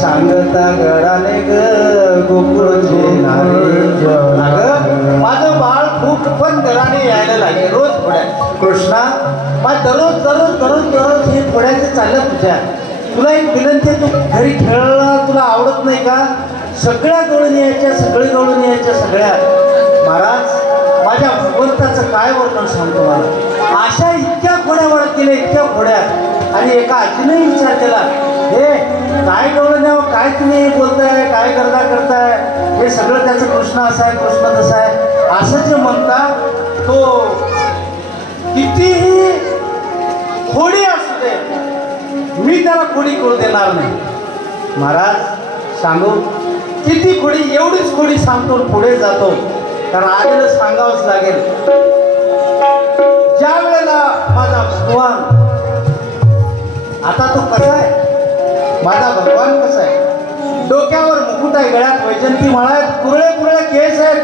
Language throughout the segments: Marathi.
सांगता गडाने ग गोकुळचे नारे. अगं माझं बाळ खूप पण घराने यायला लागले रोज थोड्या. कृष्णा मग दररोज हे थोड्याचे चाललं तुझ्या. तुला एक विनंती, तू घरी खेळायला तुला आवडत नाही का? सगळ्या गवळून यायच्या, सगळ्या. महाराज माझ्या भगवंताचं काय वर्णन सांगतो मला. अशा इतक्या खोड्या वळत गेल्या, इतक्या खोड्या. आणि एका आजीनेही विचार केला, हे काय गवळण द्यावं, काय तुम्ही बोलताय, काय करताय, हे सगळं त्याचं कृष्ण असं आहे, कृष्ण तसं आहे असं जे म्हणता, तो कितीही खोडी असू दे मी त्याला खोडी करू देणार नाही. महाराज सांगू किती खोडी, एवढीच खोडी सांगतो पुढे जातो, कारण आलेलं सांगावंच लागेल. ज्या वेळेला माझा भगवान, आता तो कसा आहे, माझा भगवान कसा आहे, डोक्यावर मुकुट आहे, गळ्यात वैजंती माळा आहेत, कुरळे केस आहेत,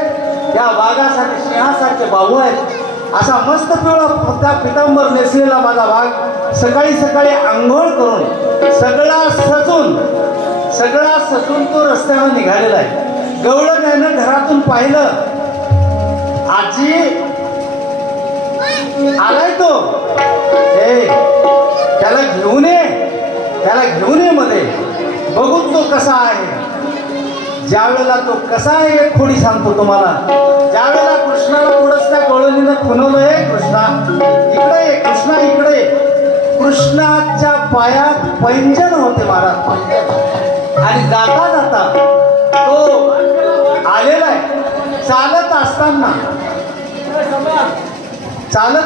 त्या वाघासारखे सिंहासारखे बाहू आहेत, असा मस्त पिवळा पितांबर नेसलेला माझा वाघ सकाळी आंघोळ करून सगळा सजून तो रस्त्यावर निघालेला आहे. गवळण यानं घरातून पाहिलं, आजी आलाय तो, त्याला घेऊन ये मध्ये बघून तो कसा आहे. ज्या वेळेला तो कसा आहे एक खोडी सांगतो तुम्हाला. ज्या वेळेला कृष्णाला थोडंच त्या गवळणीनं खुणवलंय, कृष्णा इकडे ये, कृष्णा इकडे ये. कृष्णाच्या पायात पैंजण होते महाराज. आणि जाता तो आलेला आहे. चालत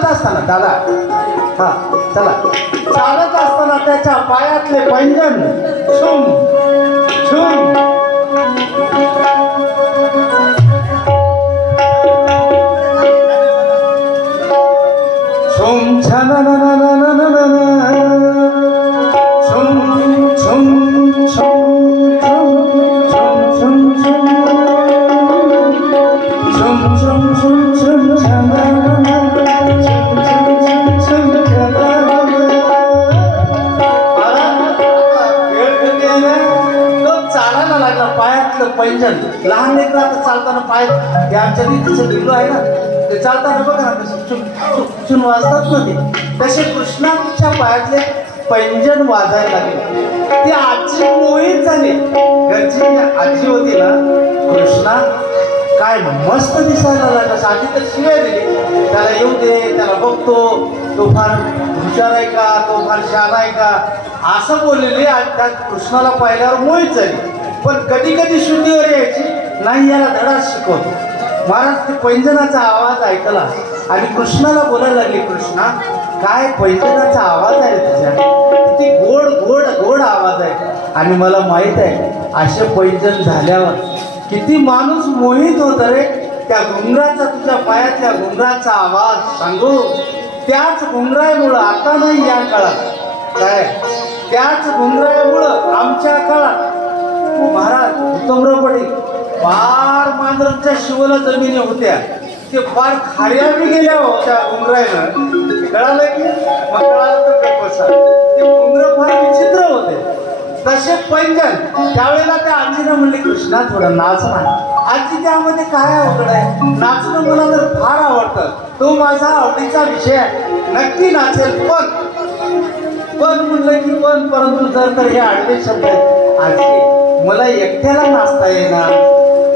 असताना दादा, हा चला, चालत असताना त्याच्या पायातले पैंजण छुम छुम छुम पैंजण. लहान लेकरात चालताना पाय, ते आमच्या तिथं बिल्लो आहे ना, ते चालताना बघा ना चुन वाजतात ना, ते तसे कृष्णाच्या पायातले पैंजण वाजायला लागले. ती आजी मोहित झाली. घरची आजी होती ना, कृष्णा काय मस्त दिसायला लागला. आजी तर शिवाय दिली, त्याला येऊ दे, त्याला बघतो, तो फार हुशार आहे का, तो फार शहाणा आहे का असं बोललेली. त्या कृष्णाला पाहिल्यावर मोहित झाली. पण कधी शुद्धीवर यायची नाही, याला धडाच शिकवतो. महाराज ते पैंजणाचा आवाज ऐकला आणि कृष्णाला बोलायला लागले, कृष्णा काय पैंजणाचा आवाज आहे तुझ्या, किती गोड आवाज आहे. आणि मला माहित आहे असे पैंजण झाल्यावर किती माणूस मोहित होत रे. त्या घुंगराचा, तुझ्या पायातल्या घुंगराचा आवाज सांगू, त्याच घुंगरामुळं आता नाही या काळात काय, त्याच घुंगरामुळं आमच्या काळात महाराज उत्तमरावपडी फार मांजरांच्या शिवला जमिनी होत्या, ते फार खाऱ्या बी गेल्या होत्या घुंगरायनं. कळालं की मग कळालं तर कसा, ते घुंगर फार विचित्र होते. तसे पैंजण त्यावेळेला त्या आजीनं म्हणले, कृष्णा थोडं नाच ना. आजी त्यामध्ये काय अवघड आहे, नाचणं मला तर फार आवडतं, तो माझा आवडीचा विषय आहे, नक्की नाचेल. पण म्हणलं की परंतु जर तर हे आडवे शब्द आहेत, आजी मला एकट्याला नाचता येणार.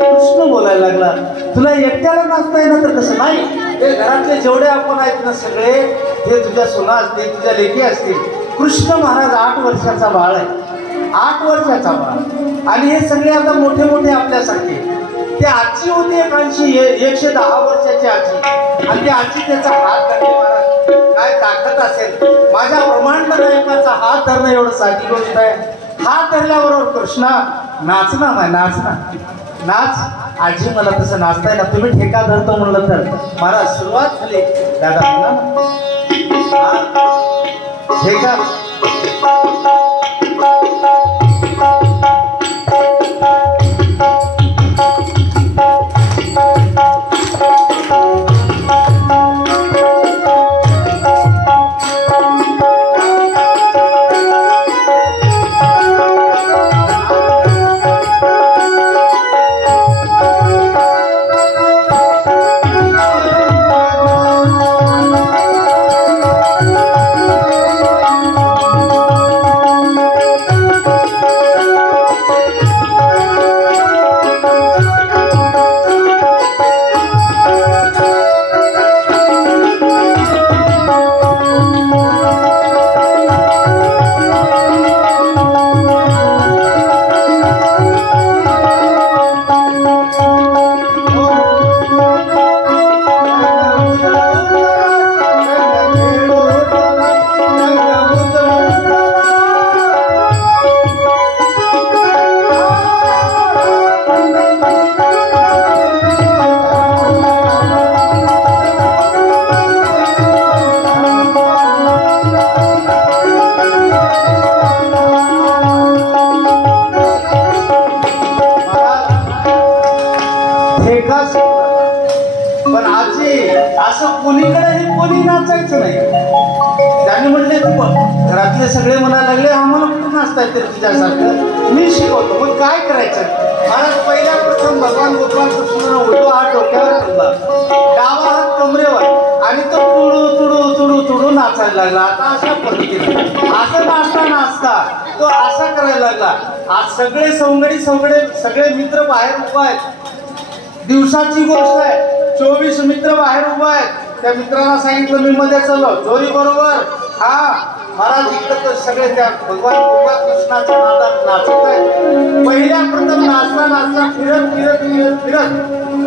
कृष्ण बोलायला लागला, तुला एकट्याला नाचता येणार तर कसं नाही, ते घरातले जेवढे आपण आहेत ना सगळे, हे तुझ्या सुना असतील, तुझ्या लेकी असतील. कृष्ण महाराज 8 वर्षाचा बाळ आहे, 8 वर्षाचा बाळ. आणि हे सगळे आता मोठे आपल्यासारखे. ती आजी होती एक 110 वर्षाची आजी, आणि ती आजी त्याचा हात धरले. महाराज काय ताकद असेल, माझ्या ब्रह्मांड नायकाचा हात धरणं एवढं साधी गोष्ट आहे. हात धरल्याबरोबर कृष्णा नाच. आजी मला तसं नाचताय ना, तुम्ही ठेका धरतो म्हणलं तर. महाराज सुरुवात झाली, दादा म्हणा ठेका. घरातले सगळे म्हणायला लागले आम्हाला कुठं नाचता येते तुझ्यासारखं, मी शिकवतो. मग काय करायचं महाराज? पहिल्या प्रथम भगवान गोपाळ कृष्णानं उजवा हात डोक्यावर ठेवला, डावा हात कमरेवर, आणि तो तुडू तुडू तुडू तुडू नाचायला लागला. आता अशा पद्धतीने असं नाचता नाचता तो असा करायला लागला. आज सगळे सवंगडी सगळे मित्र बाहेर उभा आहेत. दिवसाची गोष्ट आहे, 24 मित्र बाहेर उभा आहेत. त्या मित्रांना सांगितलं मी मध्ये चाललो, जोरी बरोबर. हा महाराज इकडे तर सगळे त्या भगवान गोपाळ कृष्णाच्या नादात नाचत आहेत. पहिल्या प्रथम नाचता नाचता फिरत फिरत फिरत फिरत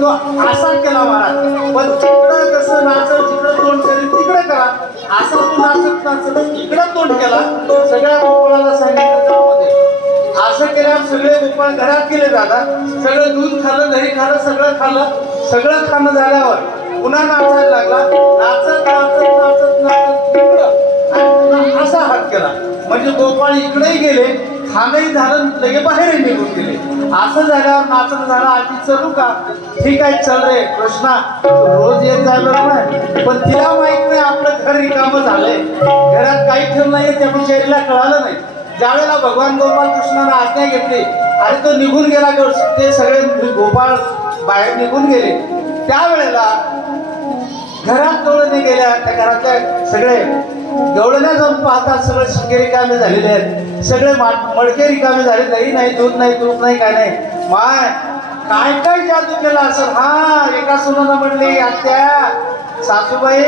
तो असा केला महाराज. पण तिकडं कसं नाचत, जिकडं तोंड करेल तिकडे करा, असा तो नाचत नाचत इकडं तोंड केला. सगळ्या गोपाळाला सांगितलं त्यामध्ये असं केल्यावर सगळे गोपाळ घरात गेले. दादा सगळं दूध खाल्लं, दही खाल्लं, सगळं खाल्लं. सगळं खाणं झाल्यावर पुन्हा नाचायला लागला. नाचत नाचत नाचत नाचत इकडं आणि पुन्हा असा हात केला. म्हणजे गोपाळ इकडेही गेले, खाणंही झालं, लगे बाहेरही निघून गेले. असं झाल्यावर नाचत झालं. आजी चलू का? ठीक आहे चल रे कृष्णा, रोज येत जाय बरोबर. पण तिला माहित नाही आपलं घर रिकामं झालंय, घरात काही ठेवलं नाही. त्या बिचारीला कळालं नाही. ज्यावेळेला भगवान गोपाळ कृष्णाने आज्ञा घेतली आणि तो निघून गेला, ते सगळे गोपाळ बाहेर निघून गेले. त्यावेळेला घरात गवळणे गेल्या. त्या घरातल्या सगळे गवळण्या जाऊन पाहतात, सगळे शिंगे रिकामे झालेले आहेत, सगळे मडके रिकामे झाले. दही नाही, दूध नाही, तूप नाही, काय नाही. माय काय काय जादू केला असं. हा एका सुनानं म्हणली, आत्या सासूबाई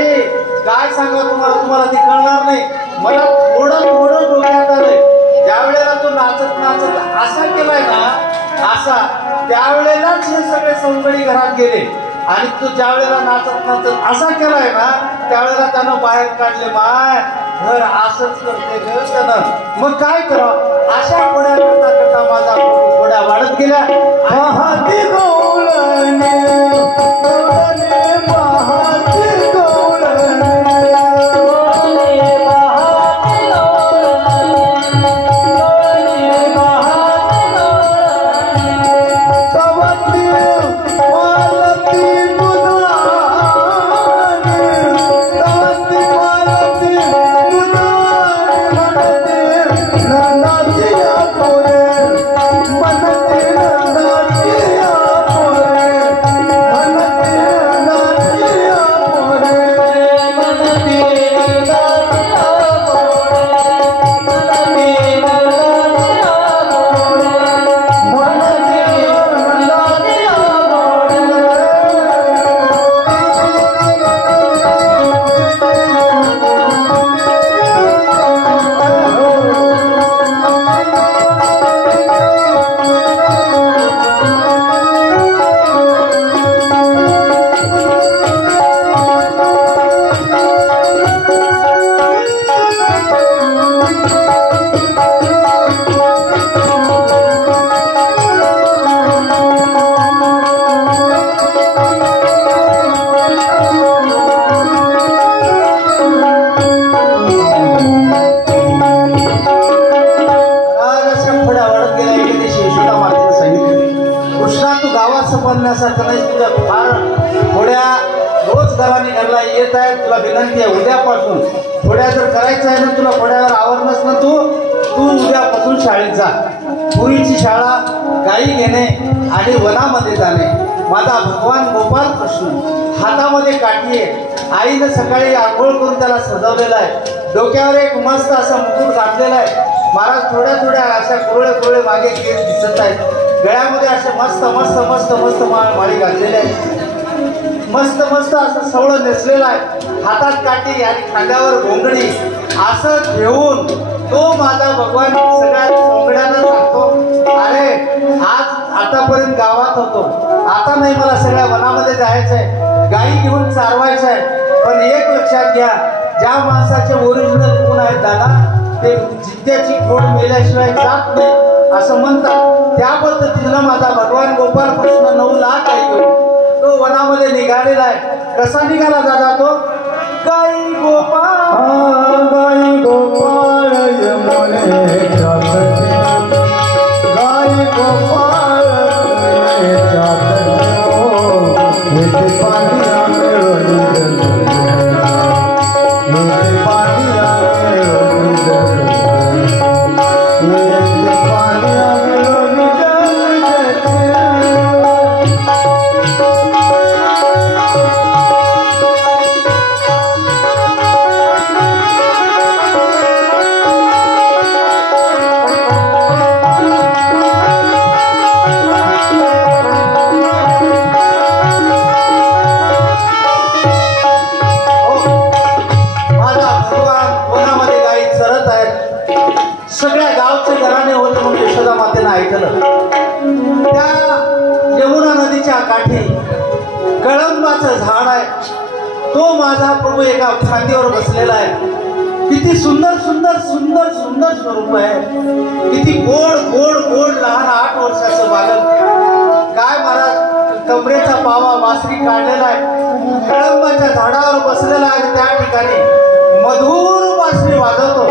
काय सांगा तुम्हाला ते कळणार नाही. मला थोडं थोडं डोक्यात आलंय. ज्या वेळेला तो नाचत नाचत असा केलाय ना, असा, त्यावेळेलाच हे सगळे सवंगडी घरात गेले. आणि तू ज्या वेळेला नाचत नाचत असा केलाय ना, त्यावेळेला त्यानं बाहेर काढले. माय घर असंच करते घर त्यानं. मग काय करावं? अशा घोड्या करता करता माझा घोड्या वाढत गेल्या. महाती गवळणे गवळणे महाती गवळणे करण्यासारखं नाही. तुझ्या फार थोड्या रोज घराने घरला येत आहे. तुला विनंती आहे उद्यापासून थोड्या जर करायचं आहे ना, तुला थोड्यावर आवडलंच ना, तू उद्यापासून शाळेत जा. पूर्वीची शाळा गाई घेणे आणि वनामध्ये जाणे. माझा भगवान गोपाळ कृष्ण हातामध्ये काठी आहे. आईनं सकाळी आंघोळ करून त्याला सजवलेला आहे. डोक्यावर एक मस्त असा मुकुट घातलेला आहे. महाराज थोड्या थोड्या अशा कुरळे मागे केस दिसत आहेत. गळ्यामध्ये असे मस्त मस्त मस्त मस्त माळी घातलेले आहेत. मस्त मस्त असं सवळं नेसलेलं आहे. हातात काठी आणि खांद्यावर घोंगडी असं घेऊन तो माझा भगवान सगळ्या सोंगड्यांना सांगतो, अरे आज आतापर्यंत गावात होतो, आता नाही, मला सगळ्या वनामध्ये जायचं आहे, गाई घेऊन चारवायचं आहे. पण एक लक्षात घ्या, ज्या माणसाचे ओरिजिनल गुण आहेत दादा, ते जिद्याची खोड मेल्याशिवाय जात नाही असं म्हणतात. त्या पद्धतीनं माझा भगवान गोपाळ कृष्ण 9 लाख आई घेऊन तो वनामध्ये निघालेला आहे. कसा निघाला दादा तो? गाई गोपाळ गाई गोपाळ यमुने गाई गोपाळ पाणी एका फांदीवर बसलेला आहे. किती सुंदर सुंदर सुंदर सुंदर स्वरूप आहे. किती गोड गोड गोड लहान 8 वर्षाचं बालक. काय महाराज कमरेचा पावा बासरी काढलेला आहे. कळंबाच्या झाडावर बसलेला आहे. त्या ठिकाणी मधुर बासरी वाजवतो.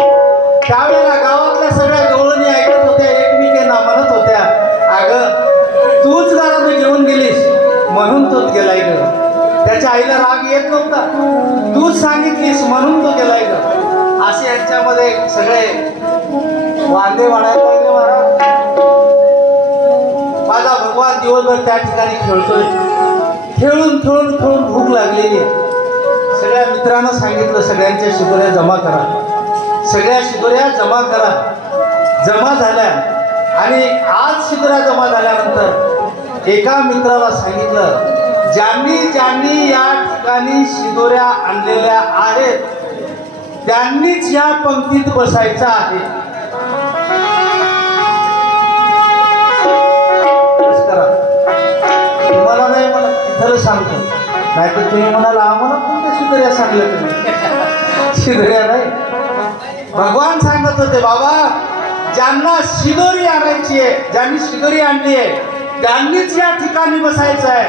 त्यावेळेला गावातल्या सगळ्या गवळणी ऐकत होत्या. एकमेकींना म्हणत होत्या, अगं तूच घराने घेऊन गेलीस म्हणून तोच गेलाय ग. त्याच्या आईला राग येत नव्हता. तूच सांगितलीस म्हणून तो गेलाय ग. असे यांच्यामध्ये सगळे वांदे वाढायला लागले महाराज. माझा भगवान दिवसभर त्या ठिकाणी खेळतोय. खेळून खेळून खेळून भूक लागलेली आहे. सगळ्या मित्रांना सांगितलं सगळ्यांच्या शिदोऱ्या जमा करा. सगळ्या शिदोऱ्या जमा करा. जमा झाल्या आणि आज शिदोऱ्या जमा झाल्यानंतर एका मित्राला सांगितलं, ज्यांनी ज्यांनी या ठिकाणी शिदोऱ्या आणलेल्या आहेत त्यांनीच या पंक्तीत बसायचं आहे. तुम्हाला नाही, मला तिथं सांगतो. नाही तर तुम्ही म्हणाला आम्हाला कोणत्या शिदोऱ्या सांगल्या तुम्ही. शिदोऱ्या नाही, भगवान सांगत होते, बाबा ज्यांना शिदोरी आणायची आहे, ज्यांनी शिदोरी आणली आहे त्यांनीच या ठिकाणी बसायचं आहे.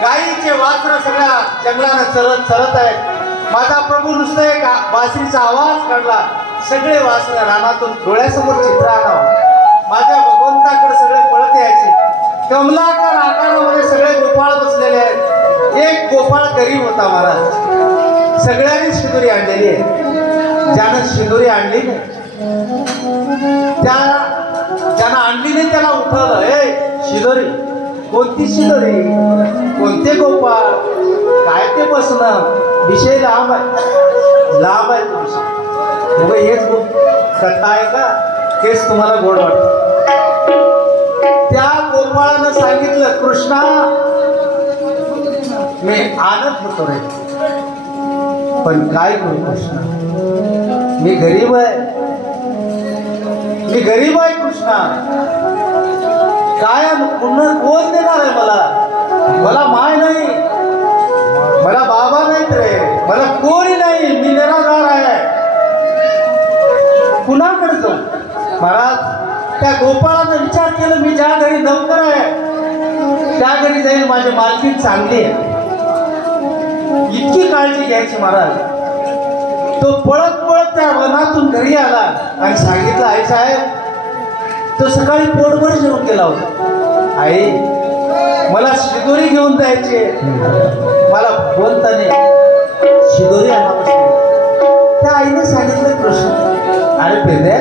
गायीचे वासरं सगळ्या जंगलानं चलत चलत आहेत. माझा प्रभू नुसतं एक बासरीचा आवाज काढला. सगळे वासरं रानातून डोळ्यासमोर चित्र आणावं. माझ्या भगवंताकडे सगळे पळत यायचे. कमलाकार आकारामध्ये सगळे गोपाळ बसलेले आहेत. एक गोपाळ गरीब होता महाराज. सगळ्यांनी शिदोरी आणलेली आहे. ज्यानं शिदोरी आणली नाही, ज्यानं आणली नाही त्याला उठवलं, हे शिदोरी कोणती शिदोरी, कोणते गोपाळ, काय ते बसणं, विषय लांब आहे, लांब आहे तो विषय. मग हेच कथा आहे का, तेच तुम्हाला गोड वाटतं. त्या गोपाळानं सांगितलं, कृष्णा मी आणत होतो रे, पण काय करू कृष्णा, मी गरीब आहे, मी गरीब आहे कृष्णा. काय पुन्हा कोण देणार आहे मला, मला माय नाही, मला बाबा नाहीत रे, मला कोणी नाही, मी निराधार आहे. कुणाकडे जाऊ महाराज. त्या गोपाळानं विचार केला, मी ज्या घरी नौकर आहे त्या घरी जाईल, माझी मालकी चांगली आहे. इतकी काळजी घ्यायची महाराज. तो पळत पळत त्या वनातून घरी आला आणि सांगितलं, आई साहेब, तो सकाळी पोटभर जेवून गेला होता. आई मला शिदोरी घेऊन जायची, मला बोलताने शिदोरी आणावं. त्या आईने सांगितलं, कृष्ण अरे पेद्या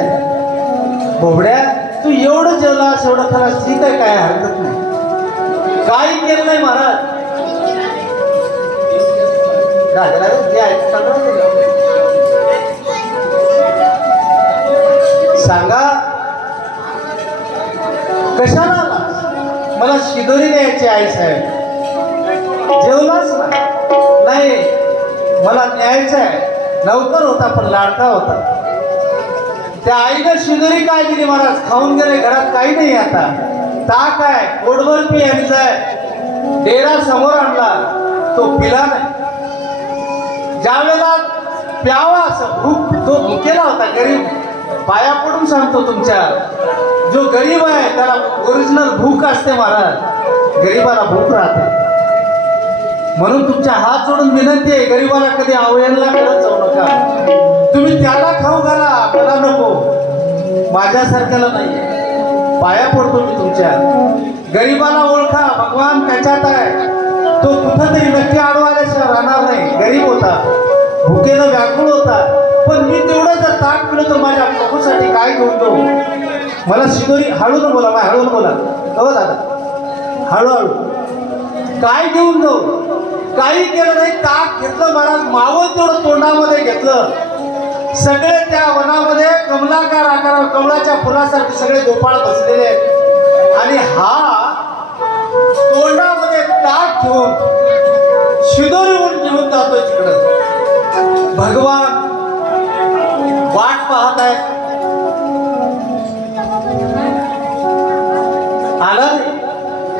बोबड्या, तू एवढं जेवलास, एवढं खरास, ठीक आहे, काय हरकत नाही, काही केलं नाही महाराज. सांगा कशाला आला, मला शिदोरी द्यायची आई साहेब. जेवलाच ना, नाही मला न्यायचं आहे. नौकर होता पण लाडका होता. त्या आईनं शिदोरी काय दिली महाराज, खाऊन गेले, घरात काही नाही आता. ताक आहे, पोटभर प्यायचं आहे. डेरा समोर आणला, तो पिला नाही. ज्या वेळेला प्यावा असं भूक, तो भुकेला होता गरीब. पाया पडून सांगतो तुमच्या, जो गरीब आहे त्याला ओरिजिनल भूक असते महाराज, गरीबाला भूक राहते. म्हणून तुमच्या हात जोडून विनंती आहे, गरीबाला कधी अवहेलना करत जाऊ नका. तुम्ही त्याला खाऊ घाला, मला नको, माझ्यासारख्याला नाही. पाया पडतो मी तुमच्या. गरीबाला ओळखा, भगवान त्याच्यात आहे. तो कुठंतरी नक्की आडवायला राहणार नाही. गरीब होता, भुकेनं व्याकुळ होता, पण मी तेवढं जर ताक पिलं तर माझ्या प्रभूसाठी काय घेऊन जाऊ. मला शिदोरी, हळून बोला, हळून बोला, हो दादा, हळूहळू, काय घेऊन जाऊ. काही केलं नाही, ताक घेतलं महाराज, मावळ तेवढं तोंडामध्ये घेतलं. सगळे त्या वनामध्ये कमलाकार आकारावर, कमळाच्या फुलासारखे सगळे गोपाळ बसलेले आहेत. आणि हा तोंडामध्ये ताक घेऊन शिदोरीहून घेऊन जातोय तिकडं. भगवान वाट पाहत आहे, आला नाही,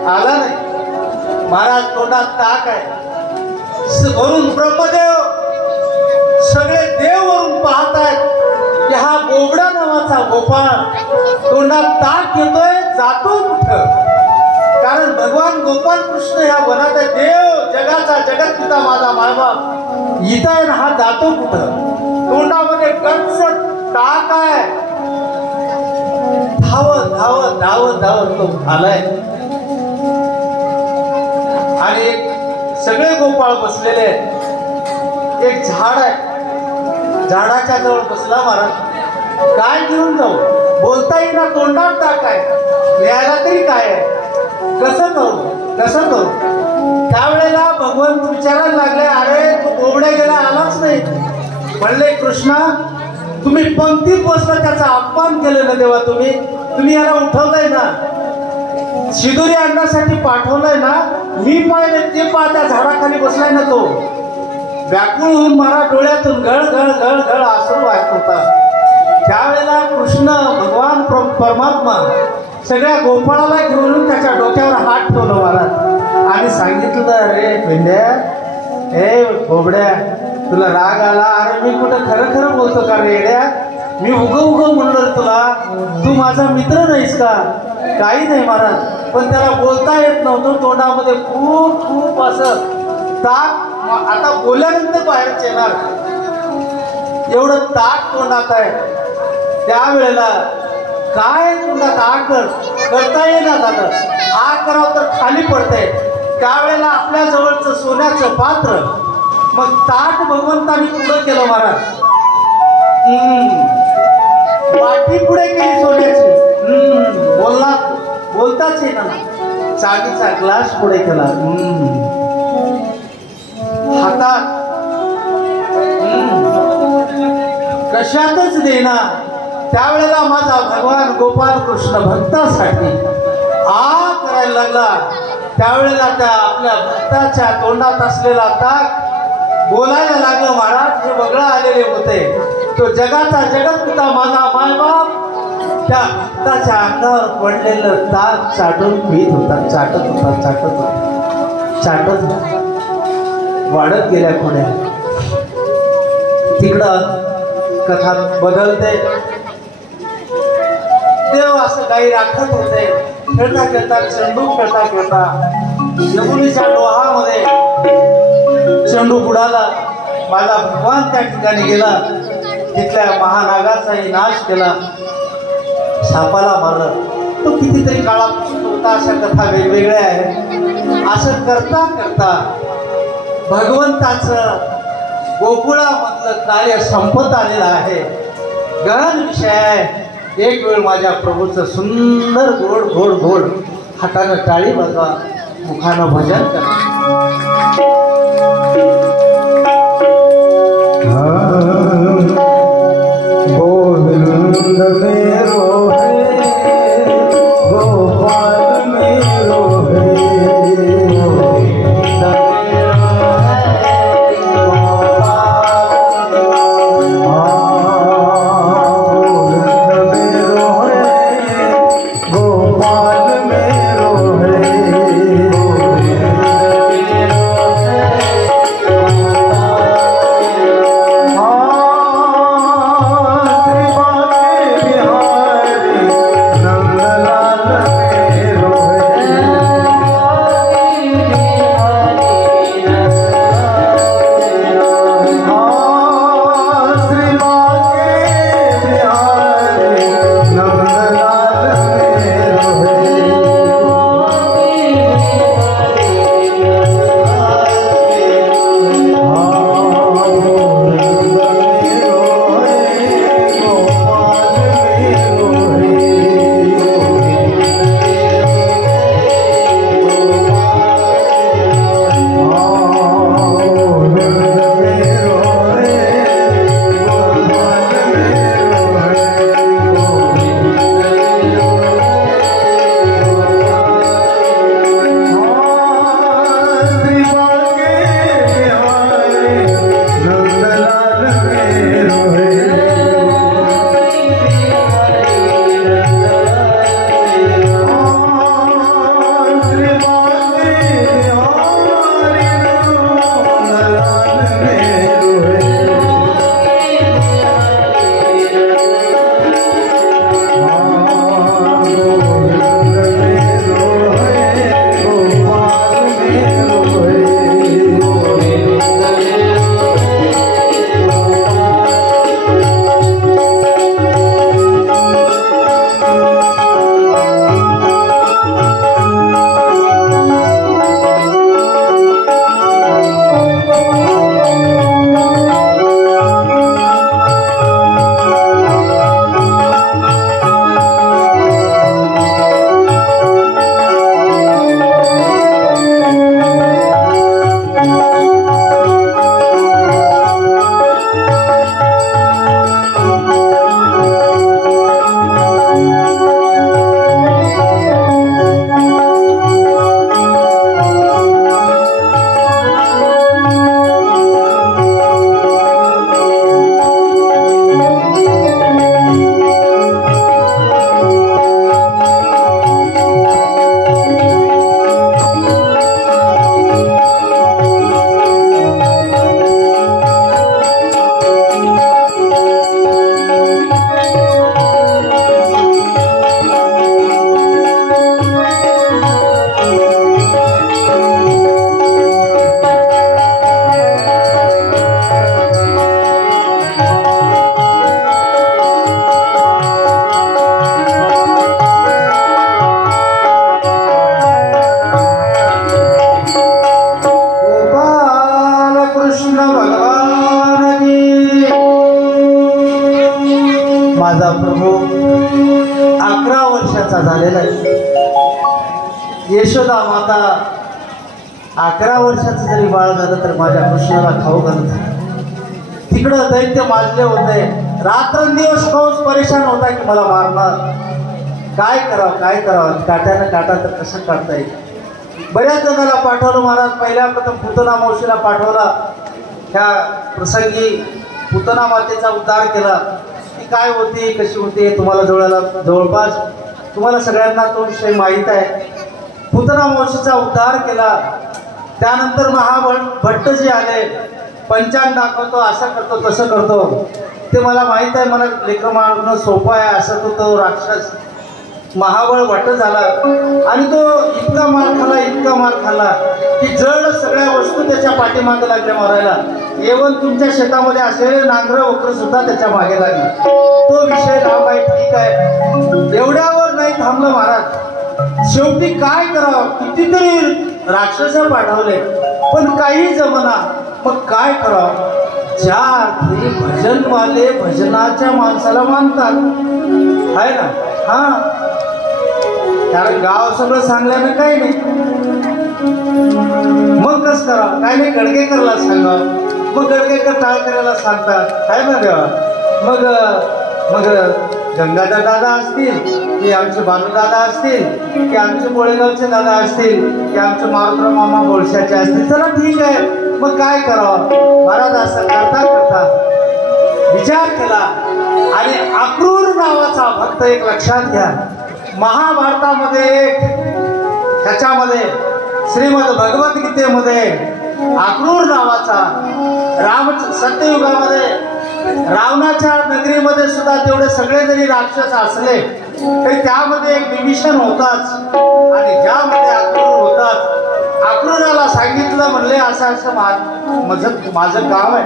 आला नाही. महाराज तोंडात ताक आहे. वरून ब्रह्मदेव नावाचा गोपाळ तोंडात ताक घेतोय, जातो कुठं? कारण भगवान गोपाल कृष्ण ह्या वनात आहे. देव जगाचा जगत पिता माझा मायबाप इथं आहे ना, हा जातो कुठं? तोंडामध्ये गच्च ताक आहे. धावत धावत धावत धावत तो आलाय आणि सगळे गोपाळ बसलेले आहेत. एक झाड आहे, झाडाच्या जवळ बसला महाराज. काय घेऊन जाऊ? बोलता येईना, तोंडात टाक आहे, लिहायला तरी काय आहे? कसं करू कसं करू? त्यावेळेला भगवंत विचारायला लागले, अरे तू बोबड्या गेला आलाच नाही. म्हणले कृष्णा, तुम्ही पंक्तीत बसला, त्याचा अपमान केलं ना देवा. तुम्ही याला उठवलंय ना, शिदोरी आणण्यासाठी पाठवलंय ना. मी पाहिले ते त्या झाडाखाली बसलाय ना, तो व्याकुळ होऊन मला डोळ्यातून गळ गळ गळ गळ अश्रू वाहत होता. त्यावेळेला कृष्ण भगवान परमात्मा सगळ्या गोपाळाला घेऊन त्याच्या डोक्यावर हात ठेवलं महाराज आणि सांगितलं, अरे भेंड्या, हे बोबड्या, तुला राग आला? अरे मी कुठं खरं खरं बोलतो का रेड्या? मी उगं म्हणलं तुला, तू माझा मित्र नाहीस का? काही नाही महाराज, पण त्याला बोलता येत नव्हतं. तोंडामध्ये खूप खूप असं ताक, आता बोलल्यानंतर बाहेरच येणार एवढं ताक तोंडात आहे. त्यावेळेला काय तोंडात आग करता येणार झालं. आग करावं तर खाली पडते. त्यावेळेला आपल्या जवळचं सोन्याचं पात्र, मग ताट भगवंतानी पुढं केलं महाराज. वाटी पुढे केली सोन्याची, बोलताच येईना. चांदीचा ग्लास पुढे केला, हातात कशातच देना. त्यावेळेला माझा भगवान गोपाल कृष्ण भक्तासाठी आ करायला लागला. त्यावेळेला त्या आपल्या भक्ताच्या तोंडात असलेला ताक बोलायला लागलं महाराज. हे वगळं आलेले होते. तो जगाचा जगत पिता माझा मायबाप त्या भक्ताच्या अंगावर पडलेलं ताक चाटून पीत होता, चाटत होता, चाटत होता, चाटत होता. वाढत गेल्या खोड्या. तिकडं कथा बदलते. देव असं काही राखत होते. खेळता खेळता चेंडू खेळता खेळता यमुनीच्या डोहामध्ये चेंडू बुडाला. माझा भगवान त्या ठिकाणी गेला, तिथल्या महानागाचाही नाश केला, सापाला मारलं. तो कितीतरी काळापासून होता. अशा कथा वेगवेगळ्या आहेत. असं करता करता भगवंताचं गोकुळामधलं कार्य संपत आलेलं आहे. गहन विषय आहे. एक वेळ माझ्या प्रभूचं सुंदर गोड गोड गोड हातानं टाळी वाजवा, मुखानं भजन करा. गोविंद मेरो है, गोपाल मेरो है, माझा प्रभू 11 वर्षाचा झालेला आहे. यशोदा माता 11 वर्षाचं जरी बाळ झालं तर माझ्या कृष्णाला खाऊ घालत आहे. तिकडं दैत्य माजले होते, रात्रंदिवस पाऊस परेशान होता की मला मारणार. काय करावं काट्यानं काटा तर कसं काढता येईल. बऱ्याच जणाला पाठवलं महाराज. पहिल्या प्रथम पुतना मावशीला पाठवला. ह्या प्रसंगी पुतना मातेचा उद्धार केला. ती काय होती कशी होती तुम्हाला जवळपास तुम्हाला सगळ्यांना तो विषय माहीत आहे. पुतना मावशीचा उद्धार केला. त्यानंतर महाभट्ट जे आले, पंचांग दाखवतो, असं करतो तसं करतो. ते मला माहीत आहे. मला लेकरं मारणं सोपं आहे. असं तो राक्षस महाबळ भट्ट झाला आणि तो इतका मार खाल्ला की जड सगळ्या वस्तू त्याच्या पाठीमागे लागल्या मारायला. एवढं तुमच्या शेतामध्ये असलेले नांगर वक्र सुद्धा त्याच्या मागे लागले. तो विषय लांब आहे, ठीक आहे. एवढ्यावर नाही थांबलं महाराज. शेवटी काय करावं, कितीतरी राक्षस पाठवले पण काही जमना. मग काय करावं. ज्या अर्थी भजनवाले भजनाच्या माणसाला मानतात आहे ना. हा, कारण गाव सगळं सांगल्यानं काही नाही. मग कसं करावं. काय नाही, गडगेकरला सांगावं. मग गडगेकर टाळकऱ्याला सांगतात आहे ना देवा. मग गंगाधर दादा असतील की आमचे बालूदादा असतील की आमचे बोळेगावचे दादा असतील की आमचे मारुतराव मामा बोळशाचे असतील. चला ठीक आहे. मग काय करावं. महाराज असं करता विचार केला आणि अक्रूर नावाचा भक्त एक लक्षात घ्या. महाभारतामध्ये ह्याच्यामध्ये श्रीमद भगवद्गीतेमध्ये अक्रूर नावाचा सत्ययुगामध्ये रावणाच्या नगरीमध्ये सुद्धा तेवढे सगळे जरी राक्षस असले तरी त्यामध्ये एक विभीषण होताच आणि ज्यामध्ये अक्रूर होतात. अक्रूराला सांगितलं म्हणले असं माझं काम आहे.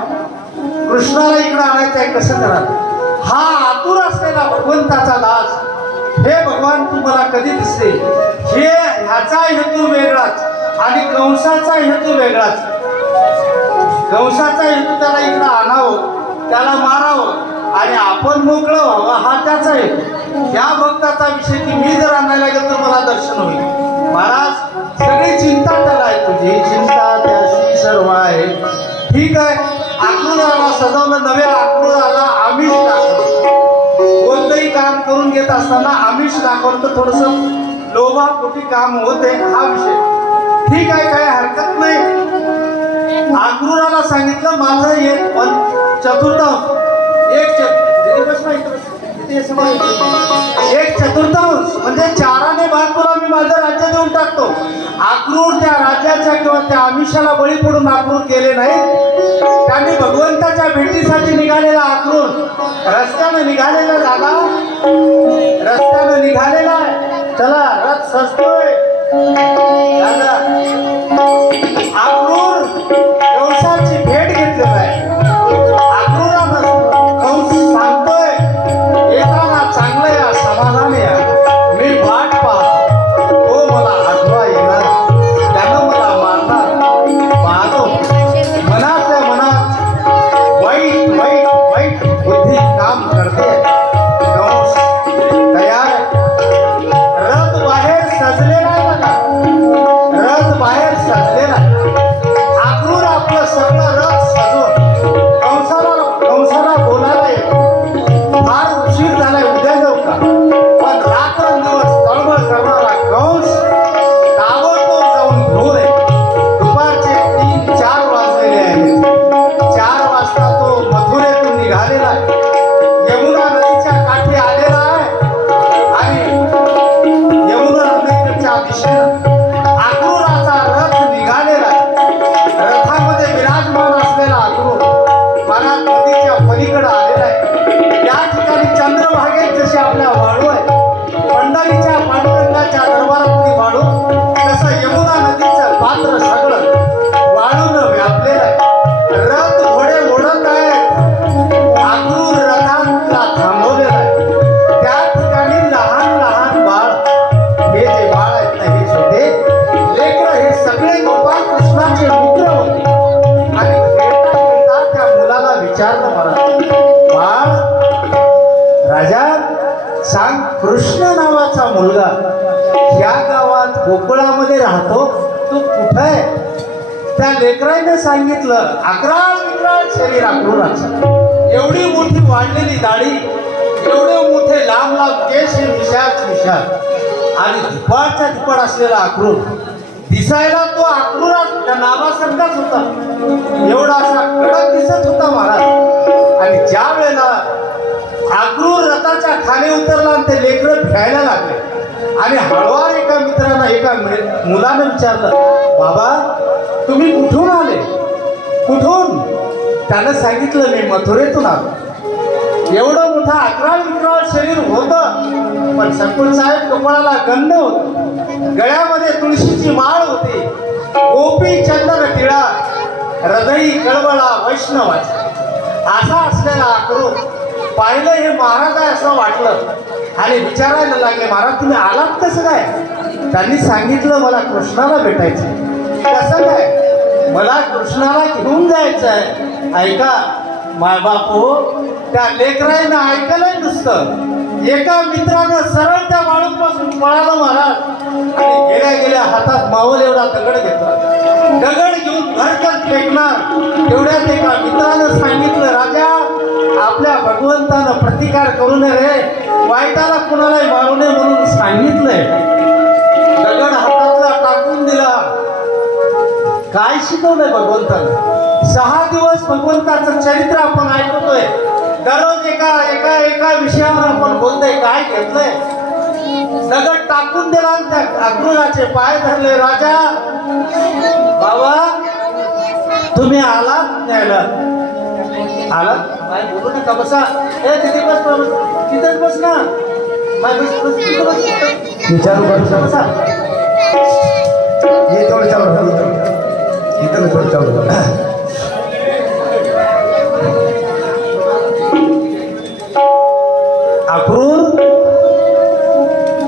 कृष्णाला इकडं आणायचं आहे. कसं करा. हा आतुर असलेला भगवंताचा दास. हे भगवान तू मला कधी दिसते. ह्याचा हेतू वेगळाच आणि कंसाचा हेतू वेगळाच. कंसाचा हेतू त्याला इकडं आणावं, त्याला मारावं आणि आपण मोकळं व्हावं हा त्याचा हेतू. ह्या भक्ताचा विषय की मी जर आणायला गेलो तर मला दर्शन होईल. महाराज सगळी चिंता त्याला आहे. तुझी चिंता त्याशी सर्व आहे. ठीक आहे. अक्रूराला सजवलं. नव्या अक्रूराला आमिष दाखवलं. कोणतंही काम करून घेत असताना आमिष दाखवलं तर थोडस लोभापोटी काम होते हा विषय. ठीक आहे, काही हरकत नाही. अक्रूराला सांगितलं माझं एक चतुर्थांश म्हणजे 4 भाग तुला मी माझं राज्य देऊन टाकतो. अक्रूर त्या राज्याच्या किंवा त्या आमिषाला बळी पडून अक्रूर गेले नाही. त्यांनी भगवंताच्या भेटीसाठी निघालेला अक्रूर रस्त्यानं निघालेला दादा रस्त्यानं निघालेला आहे. चला रथ सजतोय दादा. अक्रूर कंसाची भेट घेतलेला आहे. अक्रूरानं कंस सांगतोय येताना चांगलं या समाधान या. मी वाट पाहतो. तो मला आठवा येणार. त्यानं मला मारणार. पाहतो. मनातल्या मनात वाईट वाईट वाईट बुद्धी काम करते. कंस तयार. रथ बाहेर सजले राजा सांग, कृष्ण नावाचा मुलगा या गावात गोकुळामध्ये राहतो, तो कुठं आहे? त्या लेकराने सांगितलं, अकराळ विकराळ शरीर अक्रूराचं, एवढी मोठी वाढलेली दाढी, एवढे मोठे लांब लांब केस, विशाल आणि धुपाळचा धुपाळ असलेला अक्रूर. दिसायला तो अक्रूरा त्या नावासारखाच होता, एवढा असा कडक दिसत होता महाराज. आणि ज्या वेळेला अक्रूर रथाच्या खाली उतरला आणि ते लेकरं भियायला लागले आणि हळवार एका मित्रानं, एका मुलानं विचारलं, बाबा तुम्ही कुठून आले? कुठून? त्यानं सांगितलं, मी मथुरेतून आलो. एवढं मोठं अकराळ विकराळ शरीर होतं, पण सरपंच साहेब कपाळाला गंध होत, गळ्यामध्ये तुळशीची माळ होती, गोपी चंदन टिळा, हृदयी कळवळा वैष्णवाचा. असा असलेला अक्रूर पाहिलं हे महाराज आहे असं वाटलं आणि विचारायला लागले, महाराज तुम्ही आलात कसं काय? त्यांनी सांगितलं, मला कृष्णाला भेटायचं. कसं काय? मला कृष्णाला घेऊन जायचं आहे. ऐका माय बापू, त्या लेकराईनं ऐकलंय नुसतं. एका मित्रानं सरळ त्या वाळूपासून पळालं महाराज आणि गेल्या गेल्या हातात मावल एवढा दगड घेतला. दगड घेऊन घरकन फेकणार तेवढ्यात एका मित्रानं सांगितलं, राजा आपल्या भगवंतानं प्रतिकार करू नये रे, वाईटाला कुणालाही मारू नये म्हणून सांगितलंय. दगड हातातला टाकून दिला. काय शिकवलंय भगवंतानं? 6 दिवस भगवंताचं चरित्र आपण ऐकतोय, दररोज एका एका एका विषयावर आपण बोलतोय. काय घेतलंय? दगड टाकून दिला आणि त्या अक्रूराचे पाय धरले. राजा बाबा तुम्ही आलात न्यायला? आलात? काय बोलू नका, बसा. तिथे बस, तिथेच बस ना. विचारू करू बसा. ये थोडं चालू, इथं थोडं चालू. अक्रूर,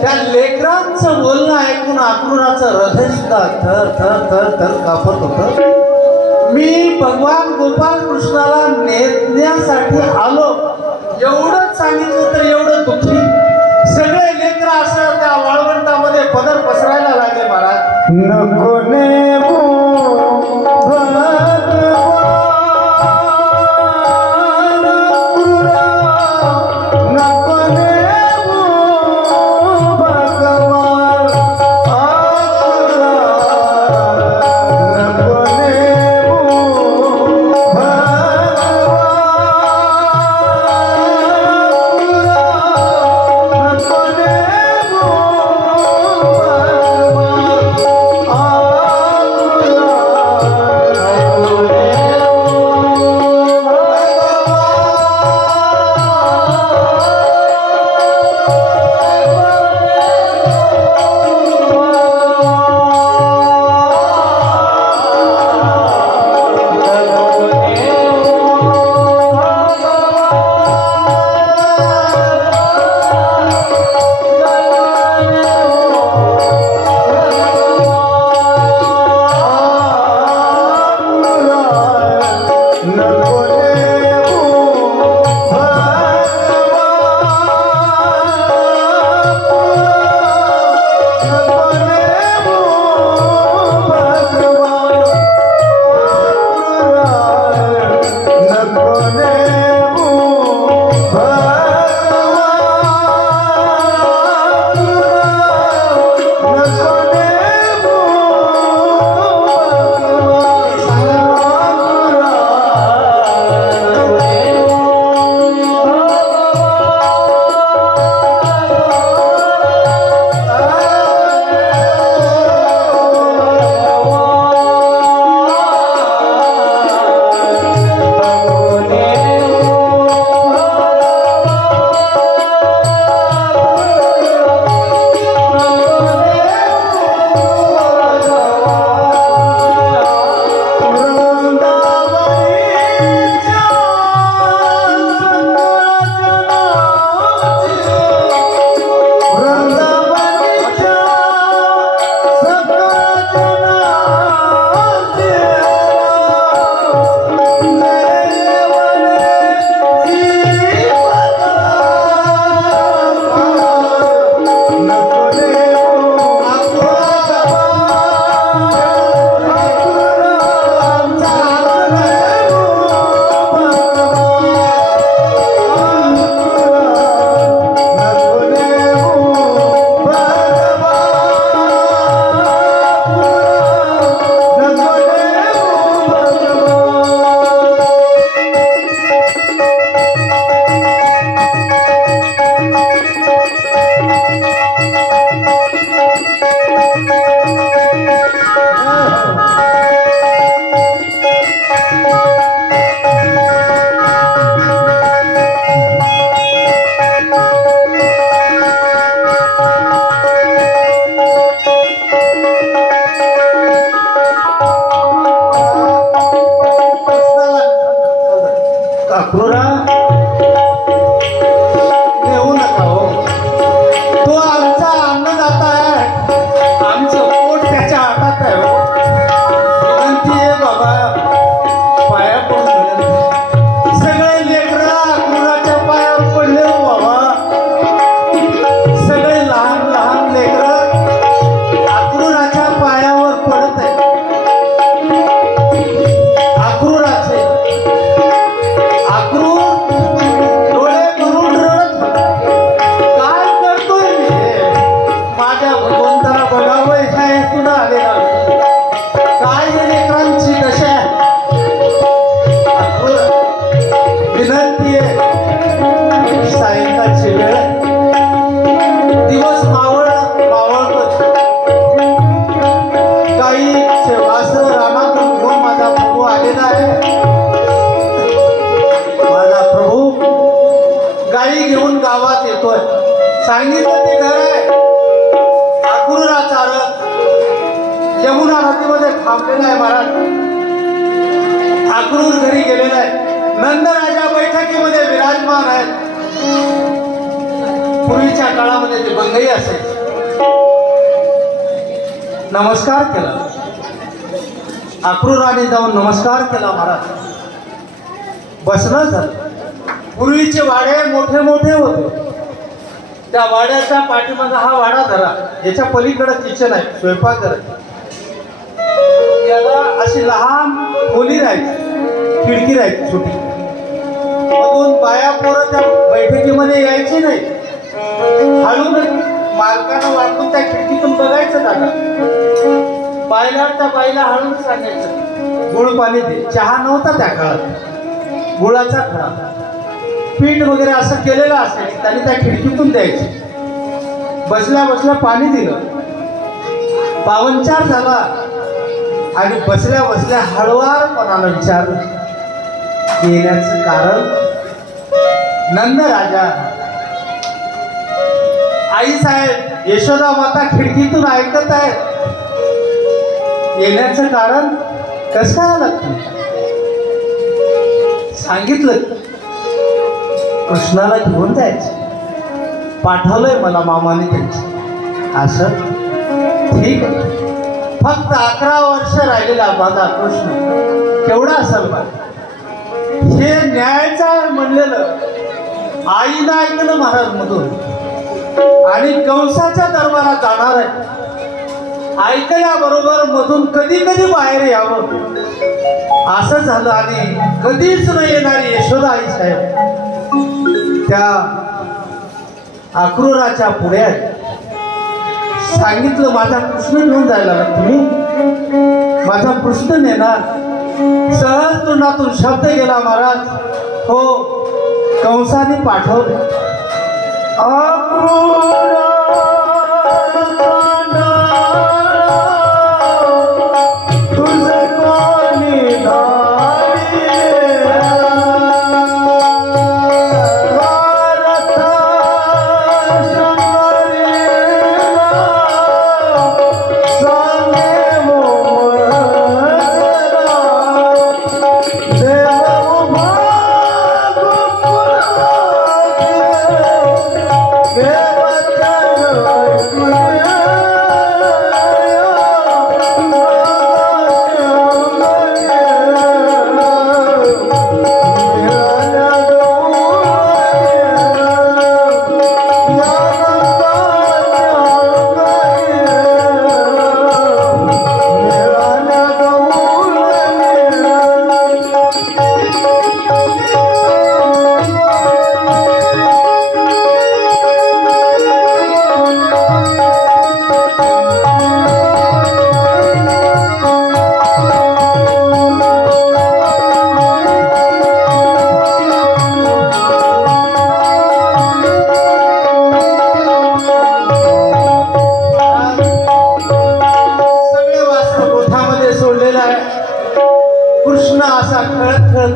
त्या लेकरांचं बोलणं ऐकून अक्रूराचं हृदय सुद्धा थर थर थर थर कापत होतं. मी भगवान गोपाल कृष्णाला नेण्यासाठी आलो एवढंच सांगितलं तर एवढं दुःखी सगळे लेकरं असं त्या वाळवंटामध्ये पदर पसरायला लागले. महाराज नको नेमो गावात येतोय. सांगितलं ते घर आहे अक्रूराचा रथ यमुना नदीमध्ये थांबलेला आहे. महाराज अक्रूर घरी गेलेला आहे. नंदराजा बैठकीमध्ये विराजमान आहेत. पूर्वीच्या काळामध्ये ते बंगई असायचे. नमस्कार केला अक्रूराने, जाऊन नमस्कार केला. महाराज बसणं झालं. पूर्वीचे वाडे मोठे मोठे होते. त्या वाड्याच्या पाठीमागे हा वाडा धरा, याच्या पलीकडे किचन आहे, स्वयंपाकघर. याला अशी लहान खोली राहायची, खिडकी राहायची छोटी. मधून बाया पोरं त्या बैठकीमध्ये यायची नाही. हळून मालकानं वाटून त्या खिडकीतून बघायचं दादा. बायला त्या बाईला हळून सांगायचं गुळ पाणी दे. चहा नव्हता त्या काळात, गुळाचा खडा, पीठ वगैरे असं केलेलं असायचं. त्यांनी त्या खिडकीतून द्यायचे. बसल्या बसल्या पाणी दिलं. पावनचार झाला आणि बसल्या बसल्या हळुवारपणानं विचारलं येण्याचं कारण. नंद राजा, आई साहेब, यशोदा माता खिडकीतून ऐकत आहेत. येण्याचं कारण कसं काय लागतं? सांगितलं कृष्णाला घेऊन जायचं. पाठवलंय मला मामाने त्यांची. असं ठीक आहे. फक्त 11 वर्ष राहिलेला माझा कृष्ण केवढा असेल बा. हे न्यायचं आहे म्हणलेलं आईनं ऐकलं महाराज मधून आणि कंसाच्या दरबारात जाणार आहे. ऐकल्याबरोबर मधून कधी कधी बाहेर यावं असं झालं. आणि कधीच न येणारी यशोदा आई साहेब त्या अक्रूराच्या पुढे सांगितलं माझा कृष्ण घेऊन जायला ना तुम्ही. माझा कृष्ण नेणार. सहज तोंडातून शब्द गेला महाराज. हो, कंसाने पाठवलं.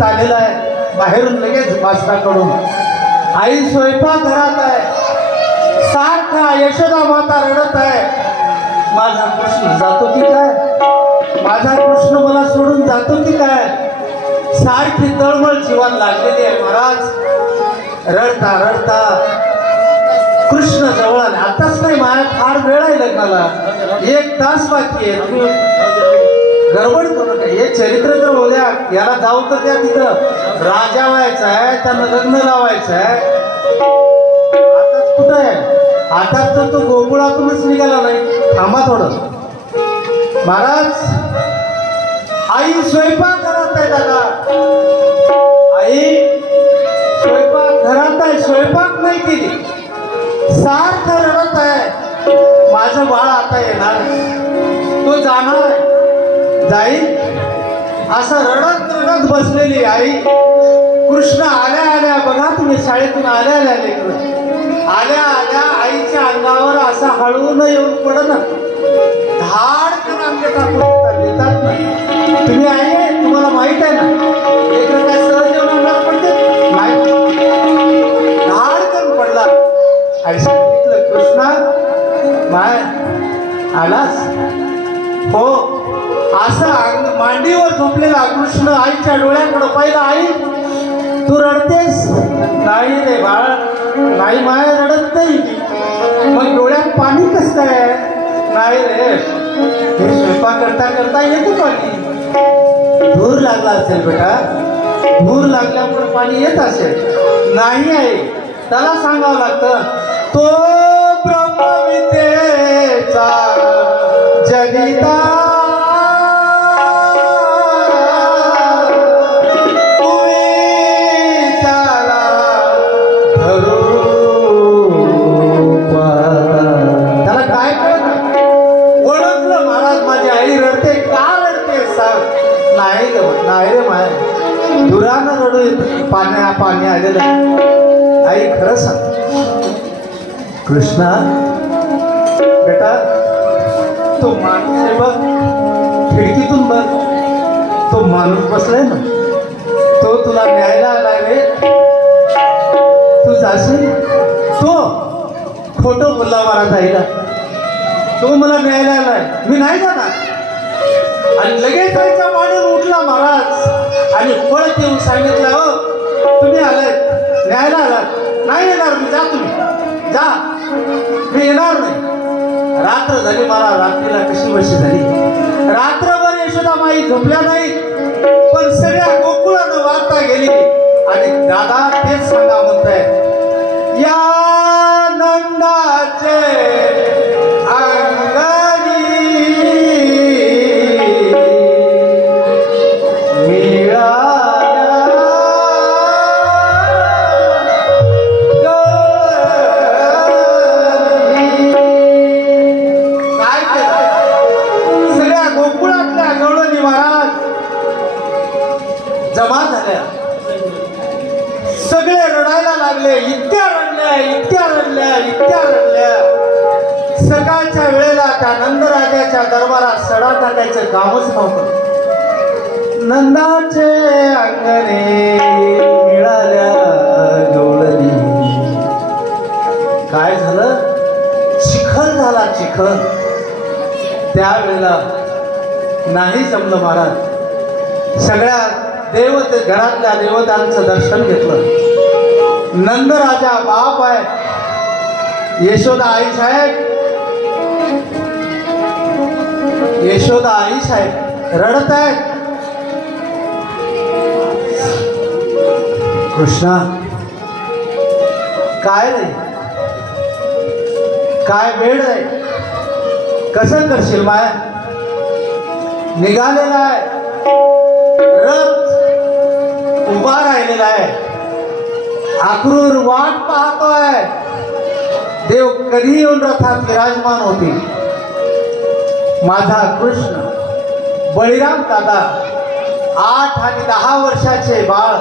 आलेला आहे बाहेरून लगेच वासनाकडून. आई स्वयंपाक घरात आहे. सारखा यशोदा माता रडत आहे. माझा कृष्ण जातो की काय? माझा कृष्ण मला सोडून जातो की काय? सारखी तळमळ जीवन लागलेली आहे महाराज. रडता रडता कृष्ण जवळ आले. आताच नाही, माझ्या फार वेळ आहे लग्नाला, 1 तास बाकी आहे. गडबड करू नका. हे चरित्र तर उद्या याला जाऊ तर त्या तिथं राजा व्हायचा आहे, त्यांना लग्न लावायचं आहे. आताच कुठं आहे? आताच तर तो गोकुळातूनच निघाला नाही. थांबा थोडं महाराज. आई स्वयंपाक करत आहे दादा. आई स्वयंपाक घरात आहे, स्वयंपाक नाही केली. सारखं रडत आहे. माझं बाळ आता येणार, तो जाणार आहे, जाईल असं रडत रडत बसलेली आई. कृष्ण आल्या आल्या, बघा तुम्ही शाळेतून आल्या आल्या लेकरं आल्या आल्या आईच्या अंगावर असा हळून येऊन पडणं, धाडकन अंग टाकून देतात ना. तुम्ही आई आहे, तुम्हाला माहित आहे ना लेकरं काय सहज येऊन अंगावर पडते नाही. धाडकन पडला. आणि सांगितलं कृष्णा माय आलास हो. असं अंग मांडीवर झोपलेला कृष्ण आईच्या डोळ्याकडे पाहिला. आई तू रडतेस? नाही रे बाळ नाही माया रडत नाही. मग डोळ्यात पाणी कसं आहे? नाही रे हे स्वयंपाक करता करता येतं पाणी. धूर लागला असेल बेटा धूर लागल्यामुळे पाणी येत असेल. नाही आहे त्याला सांगावं लागतं तो ब्रह्मविद्येचा जनिता दुरानं रडू पाणी आलेलं. आई खरं सांग कृष्णा बेटा तो माणूस आहे बघ खिडकीतून बघ तो माणूस बसलाय ना तो तुला न्यायला आलाय रे. तू जाशील तो खोटं बोलला महाराज आईला. तो मला न्यायला आलाय मी नाही जाणार. आणि लगेच त्याच्या मांडून उठला महाराज आणि पळत येऊन सांगितलं हो तुम्ही आलाय न्यायला आलात नाही येणार मी. जा तुम्ही जा मी येणार नाही. रात्र झाली महाराज. रात्रीला कशी वर्षी झाली. रात्रभर यशोदामाई झोपल्या नाही पण सगळ्या गोकुळानं वार्ता गेली. आणि दादा तेच सांगा म्हणताय या नंदाचे जमा झाल्या. सगळे रडायला लागले. इतक्या रडल्या. सकाळच्या वेळेला त्या नंदराजाच्या दरबारात सडा टाकायचं कामच नव्हतं. नंदाचे अंगणे मिळाल्या गवळणी. काय झालं चिखल झाला चिखल. त्यावेळेला नाही जमलं महाराज. सगळ्या घरातल्या देवतांचं दर्शन घेतलं. नंदराजा बाप आहे. यशोदा आई साहेब रडत आहेत. कृष्णा काय रे काय वेळ आहे कसं करशील माय. निघालेला आहे रथ उभा राहिलेला आहे. आक्रूर वाट पाहतोय देव कधी येऊन रथात विराजमान होतील. माझा कृष्ण बळीराम दादा 8 आणि 10 वर्षाचे बाळ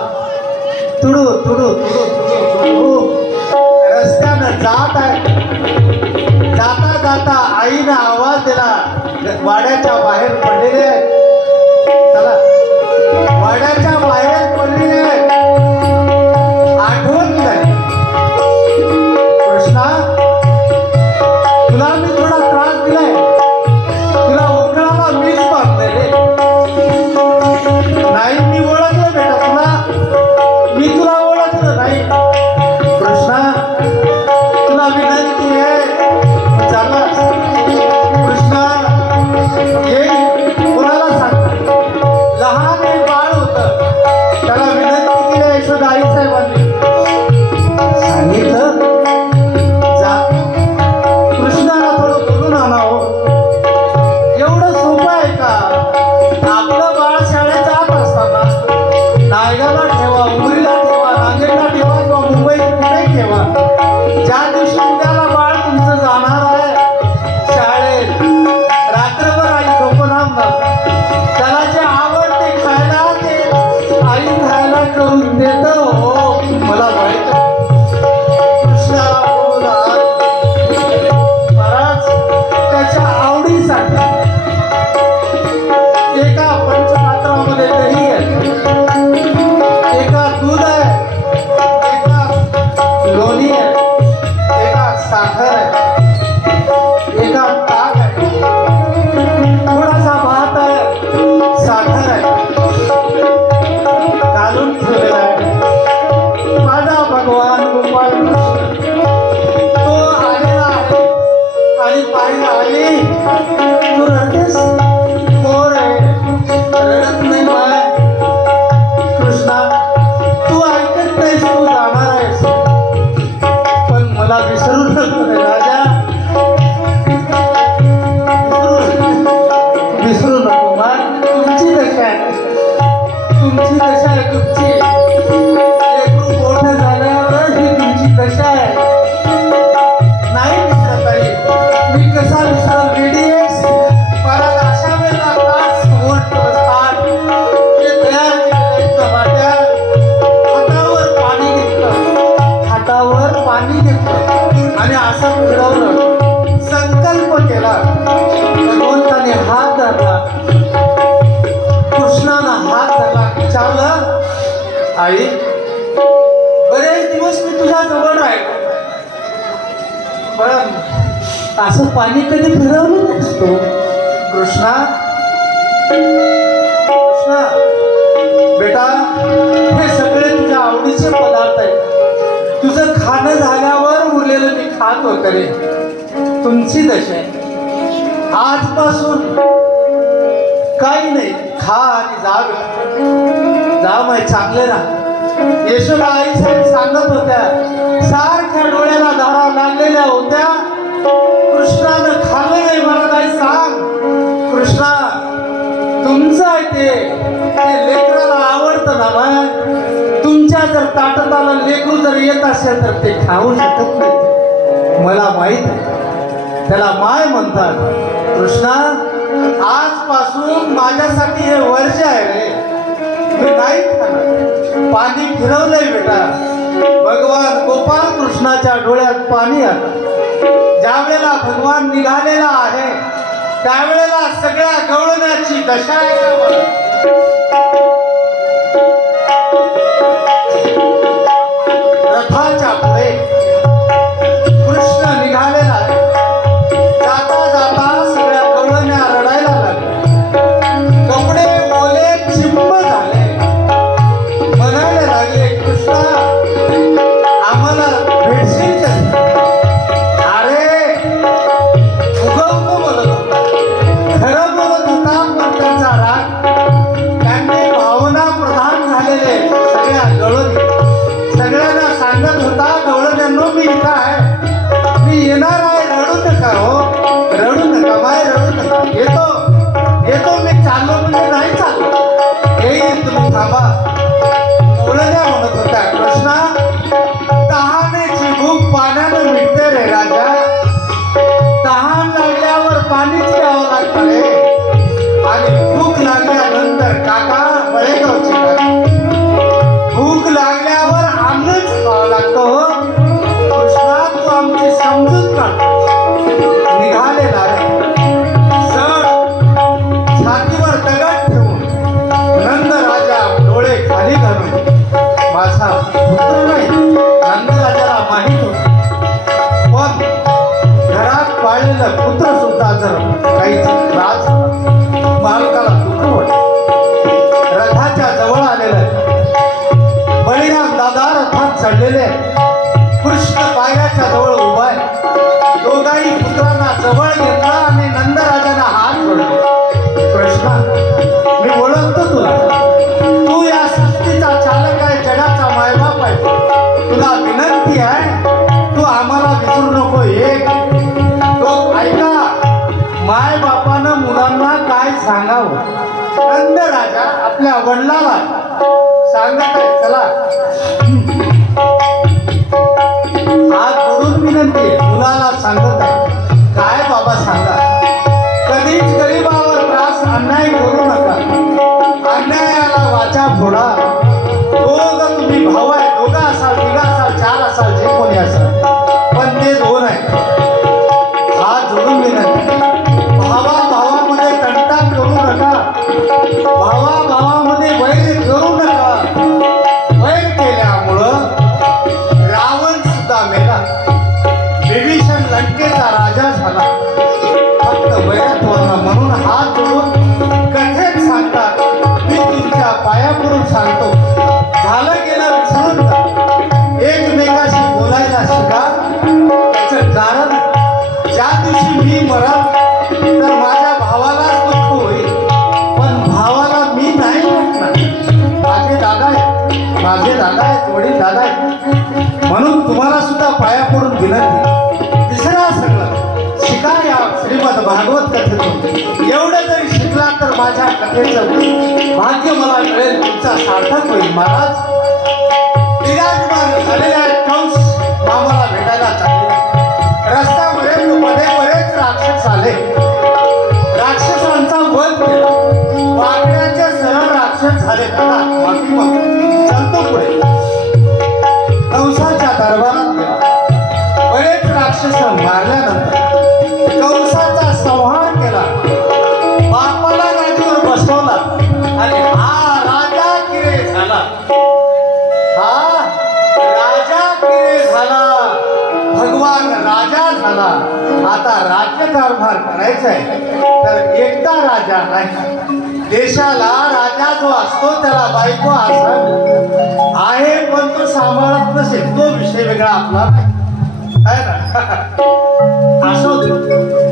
तुडू तुडू तुडू तुडू तुडू रस्त्यानं जात आहे. जाता जाता आईनं आवाज दिला. वाड्याच्या बाहेर पडलेले आहेत. चला वाड्याच्या बाहेर पडलेले आहेत. आठवण झाली कृष्णा तुला मी थोडा त्रास दिलाय. तुला उकळाला मीच बांधलेले नाही. मी ओळखलं बेटा तुला. मी तुला ओळखलं नाही. कृष्णा तुला विनंती आहे चला कृष्णा ये कोणाला सांग. लहान एक बाळ होतं त्याला विनंती केली यशोदा आई साहेबांनी. सांगितलं जा कृष्णाला थोडं बोलून आणावं. एवढं सोपं आहे का. आपलं बाळ शाळेत जात असताना नायगाला ठेवा उमरीला ठेवा नांदेडला ठेवा किंवा मुंबईत कुठेही ठेवा. ज्या दिवशी उद्याला बाळ तुमचं जाणार आहे शाळेत रात्रभर आई झोपणार ना. त्याला जे आवडते खायला ते आई खायला करून देत हो मला माहित. कृष्णाला बोला महाराज त्याच्या आवडीसाठी एका पंचपात्रामध्ये दही आहे एका दूध आहे एका लोणी आहे. मला विसरू नको रे राजा, विसरू नको. तुमची दशा आहे, तुमची दशा आहे, तुमची लेकरू मोठं झाल्यावर ही तुमची दशा आहे. नाही विसरता येईल. मी कसा विसरल BDS परत अशा वेळेला तास ताट ते तयार केलेलं वाट्यात हातावर पाणी घेतलं, हातावर पाणी घेतलं आणि असं फिरवलं, संकल्प केला. भगवंताने हात धरला, कृष्णानं हात धरला, विचारलं आई बरेच दिवस मी तुझ्या जवळ राहिलो, पण असं पाणी कधी फिरवलं नसतो. कृष्णा कृष्णा बेटा, हे सगळे तुझ्या आवडीचे पदार्थ आहेत. तुझं खाणं झाल्यावर उरलेलं मी खात वगैरे. तुमची दशा आहे. आजपासून काही नाही, खा आणि जा माय, चांगले राहा. यशोदा आई साहेब सांगत होत्या, सारख्या डोळ्याला धारा लागलेल्या होत्या. कृष्णानं खाल्लं नाही, मला काही सांग. कृष्णा तुमचं आहे ते लेकराला आवडतं ना मग. तुमच्या जर ताटात आलं लेकरू जर येत असेल तर ते खाऊ शकत नाही. मला माहित आहे, त्याला माय म्हणतात. कृष्णा आजपासून माझ्यासाठी हे वर्ष आहे रे, मी नाही खाणार. पाणी फिरवलंय बेटा. भगवान गोपाल कृष्णाच्या डोळ्यात पाणी आलं. ज्या वेळेला भगवान निघालेला आहे त्यावेळेला सगळ्या गवळण्याची दशा आहे. रथाच्या पुढे कृष्ण निघालेला आहे. जाता जाता सगळ्या गवळण्या रडायला लागल्या. कपडे ओले चिंब झाले. म्हणायला लागले, कृष्णा आम्हाला भेटशील का? अरे उगं बोलत होता, खरं बोलत होता, पण त्यांचा राग, त्यांनी भावना प्रधान झालेले सगळ्या गवळणी सगळ्यांना सांगत होता, गवळण्यांनो मी इथं आहे, मी येणार आहे, रडू नका हो, रडू नका बाय, रडू नका. येतो मी चाललो म्हणजे नाही चाललो, येईल तुम्ही थांबा. गवळण्या म्हणत होत्या, कृष्णा तहानेची भूक पाण्यानं मिटते रे राजा. तहान लागल्यावर पाणीच प्यावं लागतं रे, आणि भूक लागल्यानंतर काका बळेगावचे काका, भूक लागल्यावर अन्नच खावं लागतं. कृष्णा तू आमची समजूत काढ. निघालेला आहे सर छातीवर दगड ठेवून नंद राजा डोळे खाली घालून, माझा पुत्र नाही. नंद राजाला माहित होत, पण घरात पाळलेलं पुत्र सुद्धा जर काही त्रास मालकाला दुःख वाटत. रथाच्या जवळ आलेलं बळीराम दादा रथात चढलेले, कृष्ण पायऱ्याच्या जवळ उभा आहे. दोघाही पुत्रांना जवळ घेतला आणि नंदराजांना हात जोडले. कृष्णा मी ओळखतो तुला, तू या सृष्टीचा चालक आहे, जगाचा मायबाप आहे. तुला विनंती आहे, तू आम्हाला विसरू नको. एक तो ऐका, माय बापानं मुलांना काय सांगावं. नंद राजा आपल्या वडिलाला सांगत आहे, चला हात जोडून विनंती आहे, मुलाला सांगत आहे, काय बाबा सांगा. कधीच गरीबावर त्रास अन्याय करू नका. अन्यायाला वाचा फोडा. दोघं तुम्ही भाऊ आहे, दोघं असाल, तिघा असाल, चार असाल, जे कोणी असाल, पण ते दोन आहे. हात जोडून विनंती. भावामध्ये तंटा करू नका. भावामध्ये वैर करू नका. वैर केल्यामुळं रावण सुद्धा मेला. विभीषण लंकेचा पडून विनंती, विसरा सगळं, शिका या श्रीमद भागवत कथेतून. एवढं जरी शिकला तर माझ्या कथेचं भाग्य मला मिळेल, तुमचा सार्थक होईल. महाराज विराजमान झालेल्या कंस मामाला भेटायला चालले. रस्त्यामध्ये बरेच राक्षस आले. राक्षसांचा वध केला. वाकड्याचे सरळ राक्षस झाले. चालतो पुढे कंसाच्या दरबारात गेला. बरेच राक्षस मारल्यानंतर कंसाचा संहार केला. बापाला गादीवर बसवला आणि हा राजा किरे झाला. हा राजा किरे झाला. भगवान राजा झाला. आता राज्यकारभार करायचा आहे तर एकटा राजा नाही, देशाला राजा जो असतो त्याला बायको असावी. आहे पण तो सांभाळत नसेल, तो विषय वेगळा आपला आहे ना. असो दे,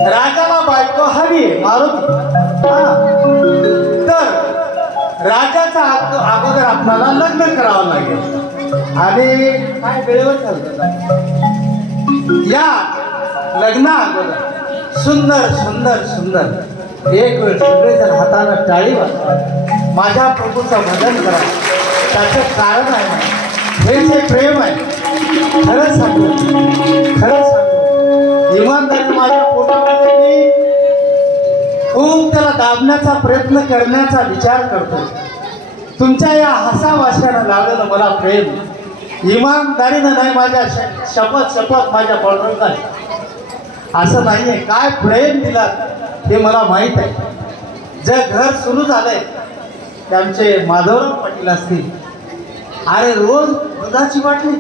राजाला बायको हवी आहे, मारुती. तर राजाचा अगोदर आपल्याला लग्न करावं लागेल. आणि काय वेळेवर ठरतं या लग्ना अगोदर सुंदर सुंदर सुंदर एक वेळ सगळेजण हातानं टाळी वाजवा, माझ्या प्रभूचं भजन करा. त्याचं कारण आहे हे जे प्रेम आहे. खरंच सांगतो, खरंच सांगतो, इमानदारी माझ्या पोटामध्ये मी खूप त्याला दाबण्याचा प्रयत्न करण्याचा विचार करतो. तुमच्या या हसावाशानं लावलेलं मला प्रेम इमानदारीनं नाही, माझ्या शपथ शपथ माझ्या पांडुरंगाची. असं नाही आहे. काय प्रेम दिला हे मला माहीत आहे. जे घर सुरू झालंय ते आमचे माधवराव पाटील असतील. अरे रोज दुधाची बाटली,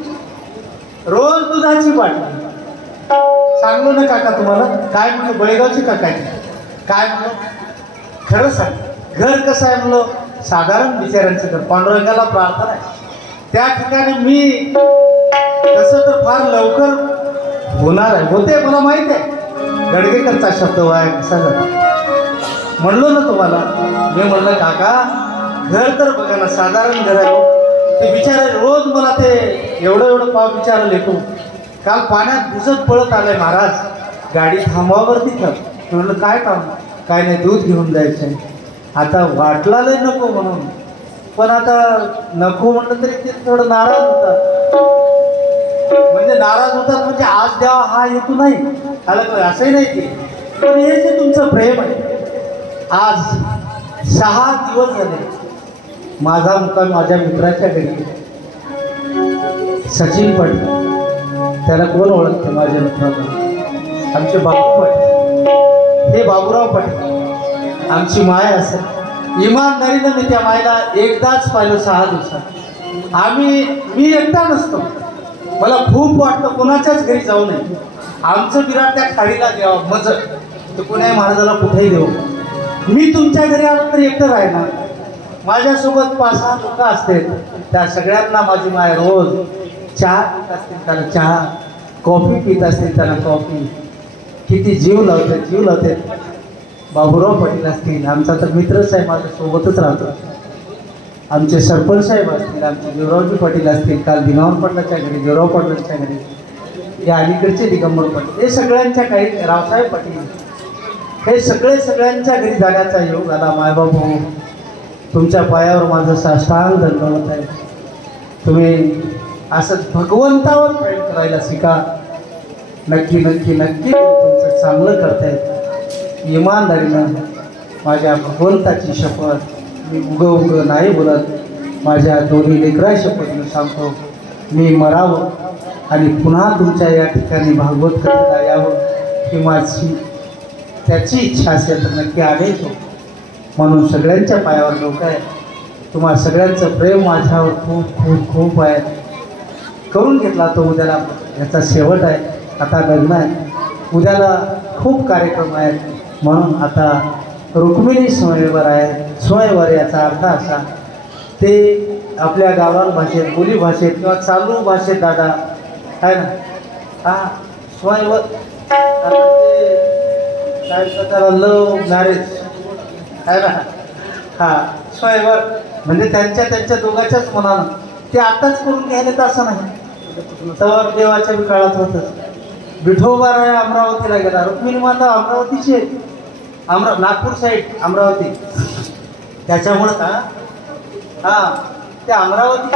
रोज दुधाची बाटली. सांगलो ना काका तुम्हाला, काय म्हणलो बळेगावची काकाची, काय म्हणलो खरं सांग. घर कसं आहे म्हणलो, साधारण बिचाऱ्यांचं घर. पांडुरंगाला प्रार्थना आहे. त्या ठिकाणी मी तसं तर फार लवकर होणार आहे, होते मला माहित आहे. गडगेकरचा शब्द वाया कसा जातो म्हणलो ना तुम्हाला. मी म्हणलं काका घर तर बघा ना, साधारण घर आहे. ते बिचारे रोज मला ते एवढं पाव विचारलं येतो. काल पाण्यात भिजत पळत आलंय महाराज, गाडी थांबावरती ठेव. म्हणलं काय काम, काय नाही दूध घेऊन जायचं आहे. आता वाटला लय नको म्हणून, पण आता नको म्हटलं तरी ते थोडं नाराज होतात. म्हणजे नाराज होतात म्हणजे आज द्यावा हा हेतू नाही, असंही नाही की. पण हे जे तुमचं प्रेम आहे, आज 6 दिवस झाले माझा मुक्काम माझ्या मित्राच्या घरी. सचिन पाटील, त्याला कोण ओळखते माझ्या मित्राला, आमचे बाबू पाटील, हे बाबूराव पाटील, आमची माय असेल. इमानदारीनं मी त्या मायला एकदाच पाहिलं 6 दिवसात. मी एकटा नसतो, मला खूप वाटतं कोणाच्याच घरी जाऊ नये. आमचं विराट त्या खाडीला द्यावं मज, तर कोणाही महाराजाला कुठेही देऊ. मी तुमच्या घरी आलो तर एकटं राहणार. माझ्यासोबत 5-6 लोक असतील, त्या सगळ्यांना माझी माय रोज चहा पीत असतील त्याला चहा, कॉफी पीत असतील त्याला कॉफी. किती जीव लावते. बाबूराव पाटील असतील, आमचा तर मित्रच आहे, माझ्या सोबतच राहतो. आमचे सरपंच साहेब असतील, आमचे देवरावजी पाटील असतील, काल दिनावर पाटलाच्या घरी, देवराव पाटलांच्या घरी, या अलीकडचे दिगंबर पाटील, हे सगळ्यांच्या काही, रावसाहेब पाटील, हे सगळ्यांच्या घरी जाण्याचा योग आला. मायबाबू तुमच्या पायावर माझं साष्टांग दंडवत आहे. तुम्ही असंच भगवंतावर प्रेम करायला शिका. नक्की नक्की नक्की तुमचं चांगलं करतायत. इमानदारीनं माझ्या भगवंताची शपथ, मी उग नाही बोलत, माझ्या दोन्ही लेकरा शपथनं सांगतो, मी मरावं आणि पुन्हा तुमच्या या ठिकाणी भागवत कथेला यावं ही माझी त्याची इच्छा असेल तर नक्की आलेच. म्हणून सगळ्यांच्या पायावर लोक आहे. तुम्हाला सगळ्यांचं प्रेम माझ्यावर खूप खूप खूप आहे. करून घेतला तो. उद्याला याचा शेवट आहे. आता लग्न आहे, उद्याला खूप कार्यक्रम आहेत. म्हणून आता रुक्मिणी स्वयंवर आहे. स्वयंवर याचा अर्थ असा, ते आपल्या गावरान भाषेत, बोली भाषेत किंवा चालू भाषेत दादा आहे ना, हा स्वयंवर काय प्रकार, लव मॅरेज आहे ना, हा स्वयंवर म्हणजे त्यांच्या दोघांच्याच मनानं ते आताच करून घ्यायला तर असं नाही. तेव्हा देवाच्या बी काळात होतं. विठोबा राय अमरावतीला गेला. रुक्मिणी माता अमरावतीची आहे. नागपूर साईड अमरावती. त्याच्यामुळं का ते अमरावती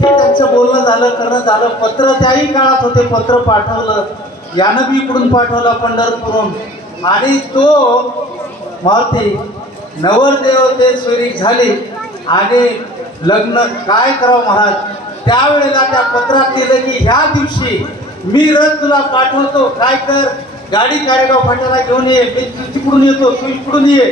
त्यांचं बोलणं झालं, करणं झालं. पत्र त्याही काळात होते. पत्र पाठवलं, यानं बी इकडून पाठवलं पंढरपूरहून. आणि तो मारुती नवरदेव ते स्वीरी झाली आणि लग्न काय करावं महाराज. त्यावेळेला त्या पत्रात लिहिलं की ह्या दिवशी मी रथ तुला पाठवतो, काय कर, गाडी कारेगाव फाट्याला घेऊन ये, मी तिकडून येतो, तू इकडून ये.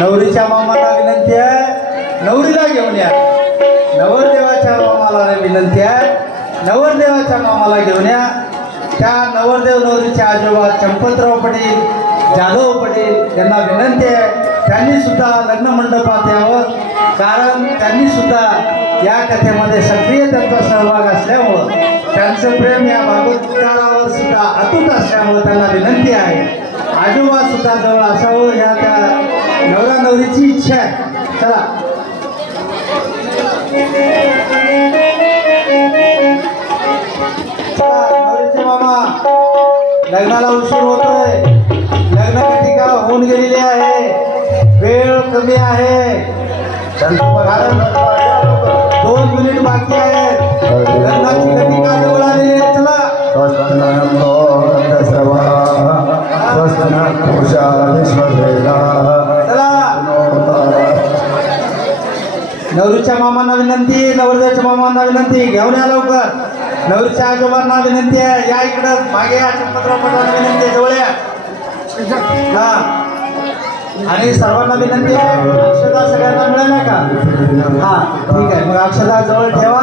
नवरीच्या मामाला विनंती आहे, नवरीला घेऊन या. नवरदेवाच्या मामाला विनंती आहे, नवरदेवाच्या मामाला घेऊन या. त्या नवरदेव नवरीचे आजोबा चंपतराव पटेल, जाधव पटेल यांना विनंती आहे त्यांनी सुद्धा लग्न मंडपात यावं. कारण त्यांनी सुद्धा या कथेमध्ये सक्रिय त्यांचा सहभाग असल्यामुळं, त्यांचं प्रेम या भागवतकारावर सुद्धा अतूट असल्यामुळं त्यांना विनंती आहे आजोबा सुद्धा जवळ असावं. ह्या त्या नवरा नवरीची इच्छा आहे. चला नवरीचे मामा, लग्नाला उशीर होतोय. लग्नपत्रिका होऊन गेलेली आहे, वेळ कमी आहे, कारण 2 मिनिट बाकी आहेत. लग्नाची घटिका जवळ आलेली आहे. चला नवरीच्या मामांना विनंती, नवरदेवाच्या मामांना विनंती, घेऊन या लवकर. नवरीच्या आजोबांना विनंती आहे, या इकडं मागे या. चंपतराव पटांना विनंती, जवळ या. हा, आणि सर्वांना विनंती आहे, अक्षता सगळ्यांना मिळेल का? हा ठीक आहे, मग अक्षता जवळ ठेवा.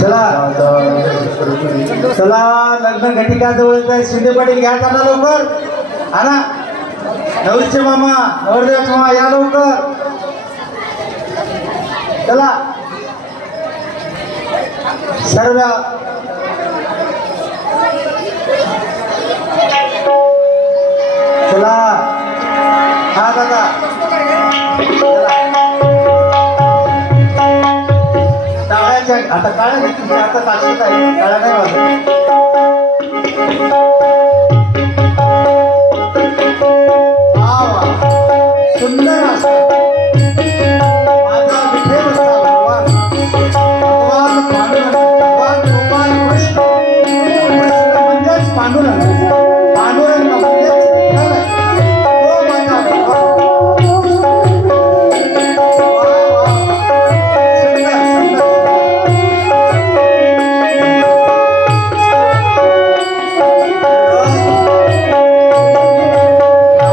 चला चला, लग्न घटिका जवळ शिंदे पाटील घ्या त्यांना लवकर. हा ना, नवरीचे मामा, नवरदेवाचे मामा या लवकर. चला सर्व चला हा दादा टाळ्याच्या आता टाळ्या घेतली आता ताशीत आहे टाळ्या नाही वाजत वा वा सुंदर असं माझा विठ्ठल असा भगवान भगवान पांडुरंग कृष्ण म्हणजेच पांडुरंग पांडुरंग म्हणजेच विठ्ठल आहे. तो माझा भगवान.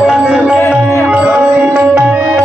वा वा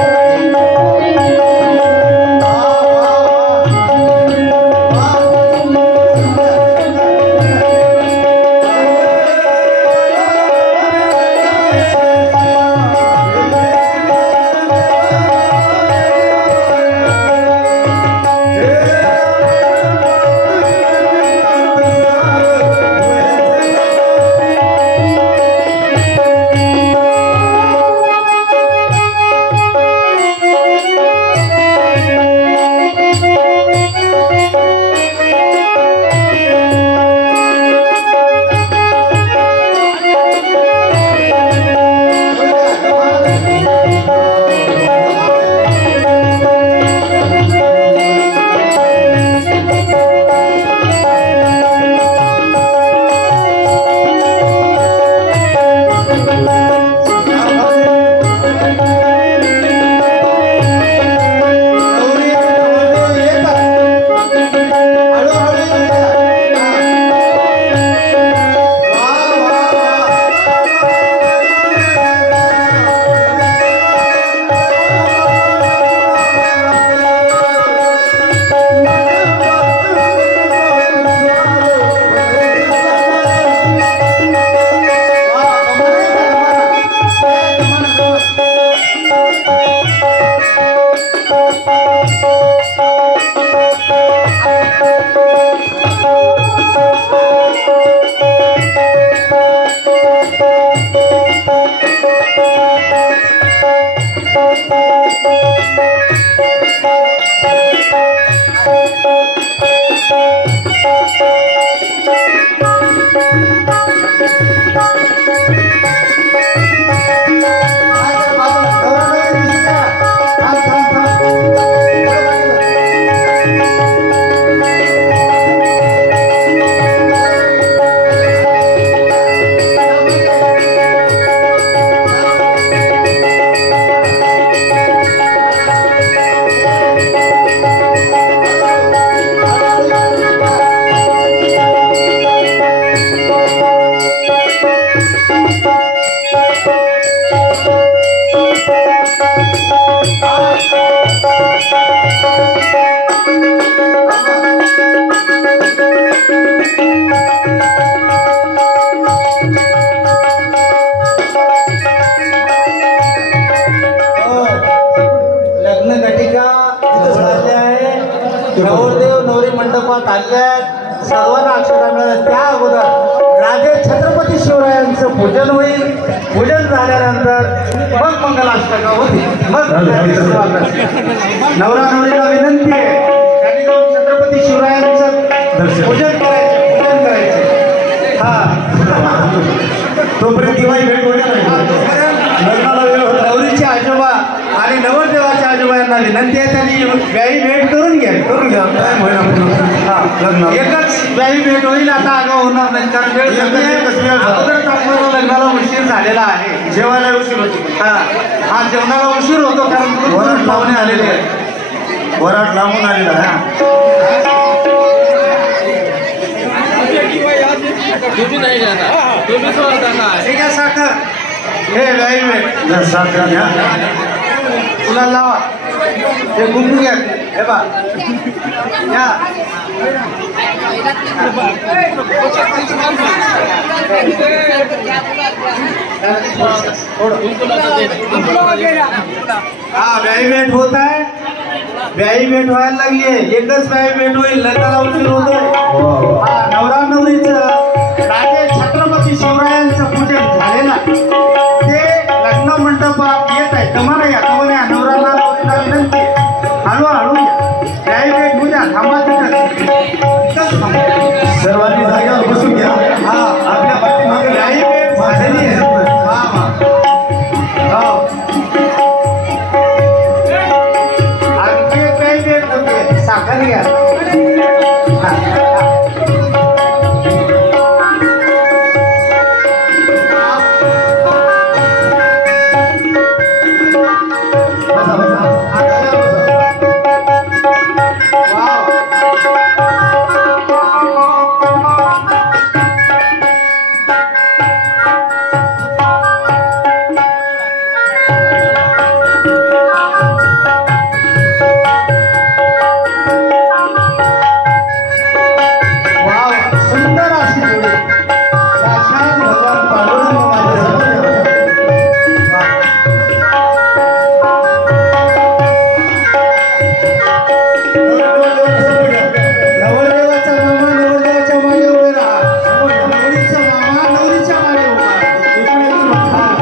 सुंदर नवरदेव नवरी मंडपात आल्यात सर्वांना अक्षता मिळाल्या. त्या अगोदर राजे छत्रपती शिवरायांचं पूजन होईल. पूजन झाल्यानंतर मग मंगलाष्टका होती. मग नवरा नवरीला विनंती आहे त्यांनी जाऊन छत्रपती शिवरायांचं पूजन करायचे. हा तोपर्यंत दिवाळी भेट होणार नवरीचे आजोबा आणि नवरदेवाच्या आजोबा यांना विनंती आहे त्यांनी व्यायी भेट करून घ्या एकच व्यायी भेट होईल. आता आगाऊ होणार नाही कारण अगोदरच आपल्याला लग्नाला उशीर झालेला आहे. जेवायला उशीर होतो. हा जेवणाला उशीर होतो कारण वरात लावणे आलेले आहे. वरात लांबून आलेला तुम्ही नाही जाणार तुम्ही सोडताना ठीक आहे साखर हे व्यायी भेट साखर घ्या. फुला लावा हे गुंफू घ्या. हे बा या हा व्यायी भेट होत आहे. व्यायी भेट व्हायला लागली आहे. एकच व्यायी भेट होईल. लग्नाला उशीर होतो. सर्वांनी जागेवर बसून घ्या. हा आपल्या पाठीमागे काही वेळ भाजणी आहे. हा हा हो. आणखी काही वेळ नको साखर घ्या. हा, हा. बसा बसा. आता बसा. वाव. वाव, सुंदर अशी जोडी. साक्षात भगवान पांडुरंग माझ्यासमोर आहे. वाव. नवरदेवाचा मामा नवरदेवाच्या मागे उभे राहा. नवरीचा मामा नवरीच्या मागे उभा राहा. इकडेच उभा राहा.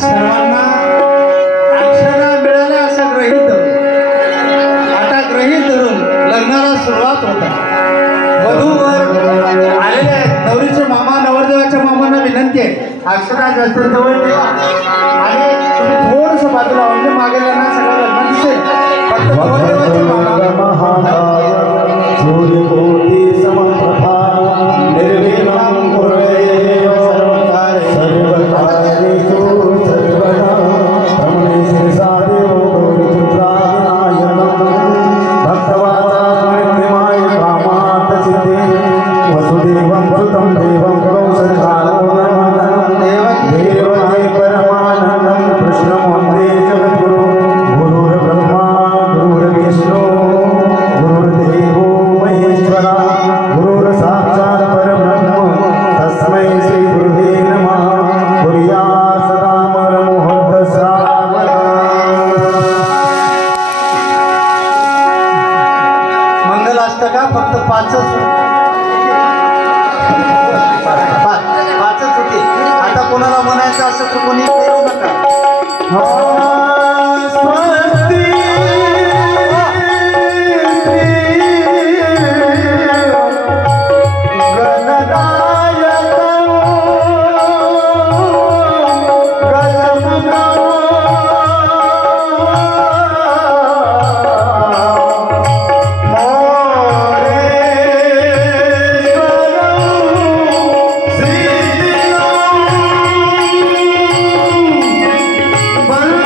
सर्वांना अक्षरा मिळाल्या असं गृहीत धरून, आता गृहीत धरून लग्नाला सुरुवात होता. वधूवर आलेले आहेत. नवरीचे मामा नवरदेवाच्या मामांना विनंती आहे, अक्षरा जास्त जवळ ठेवा आणि तुम्ही थोडंसं बाजूला म्हणजे मागे लग्नात सगळं लग्न दिसेल. फक्त नवरदेवाचे मामा सूर्यकोटि समप्रभा निर्विघ्नं कुर्वैव सर्वकार्येषु सर्वदा रमणे शिरसा देवो गौरीपुत्राविनायकं भक्तवाचास्मृतिमाय कामार्थसिद्धे वसुदेवं सुतं देवं कौसल्यानन्दनं देवकी परमानन्दं कृष्णं वन्दे जगद्गुरुं गुरुर्ब्रह्मा गुरुर्विष्णु गुरुर्देवो महेश्वरा गुरुर्साक्षात् परब्रह्म तस्मै श्री गुरुवे नमः कुर्या सदा मुहूर्त श्रावण. मंगल असतं का फक्त पाचच होते. आता कोणाला म्हणायचं असं तर कोणी करू नका. स्वस्ति बंद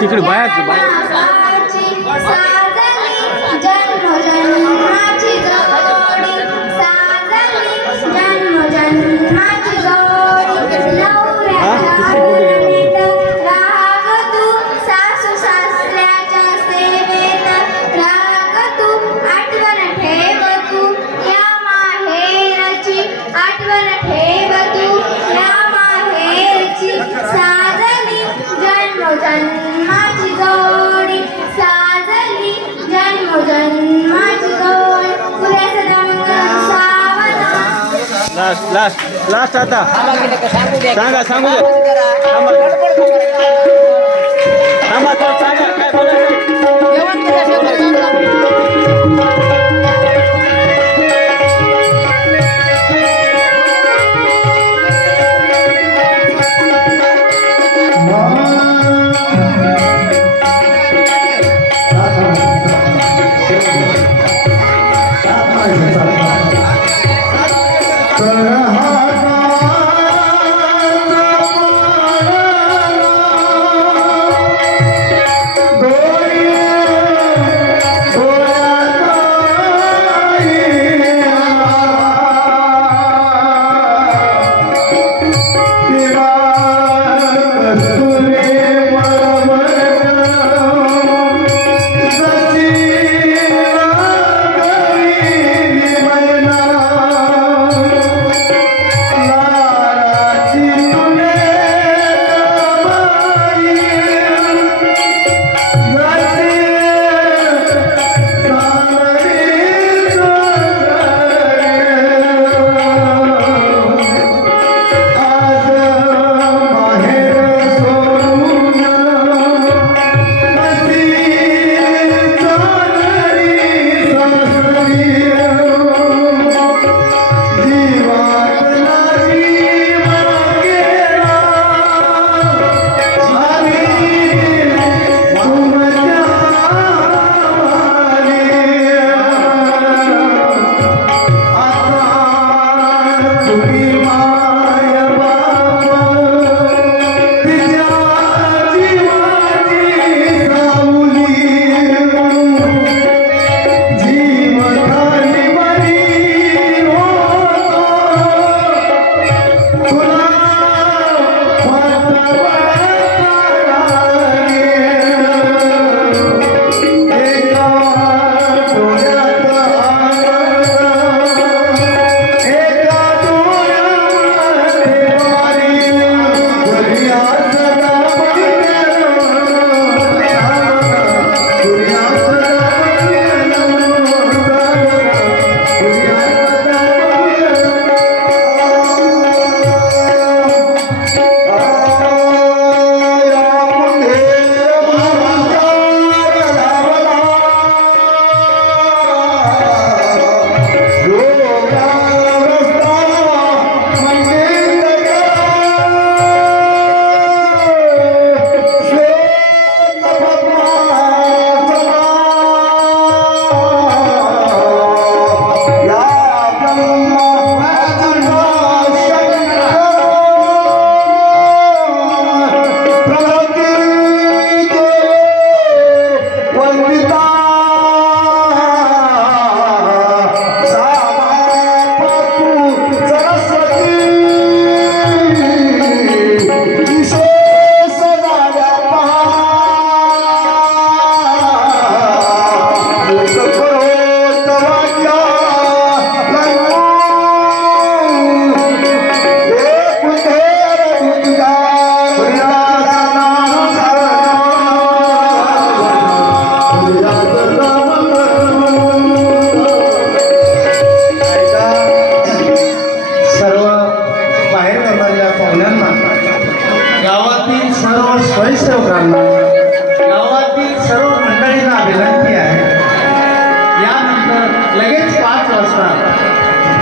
तिकडे बाहेरची बाहेर लास्ट आता सांगा सांगू दे थांबा सांगा काय बोलायचं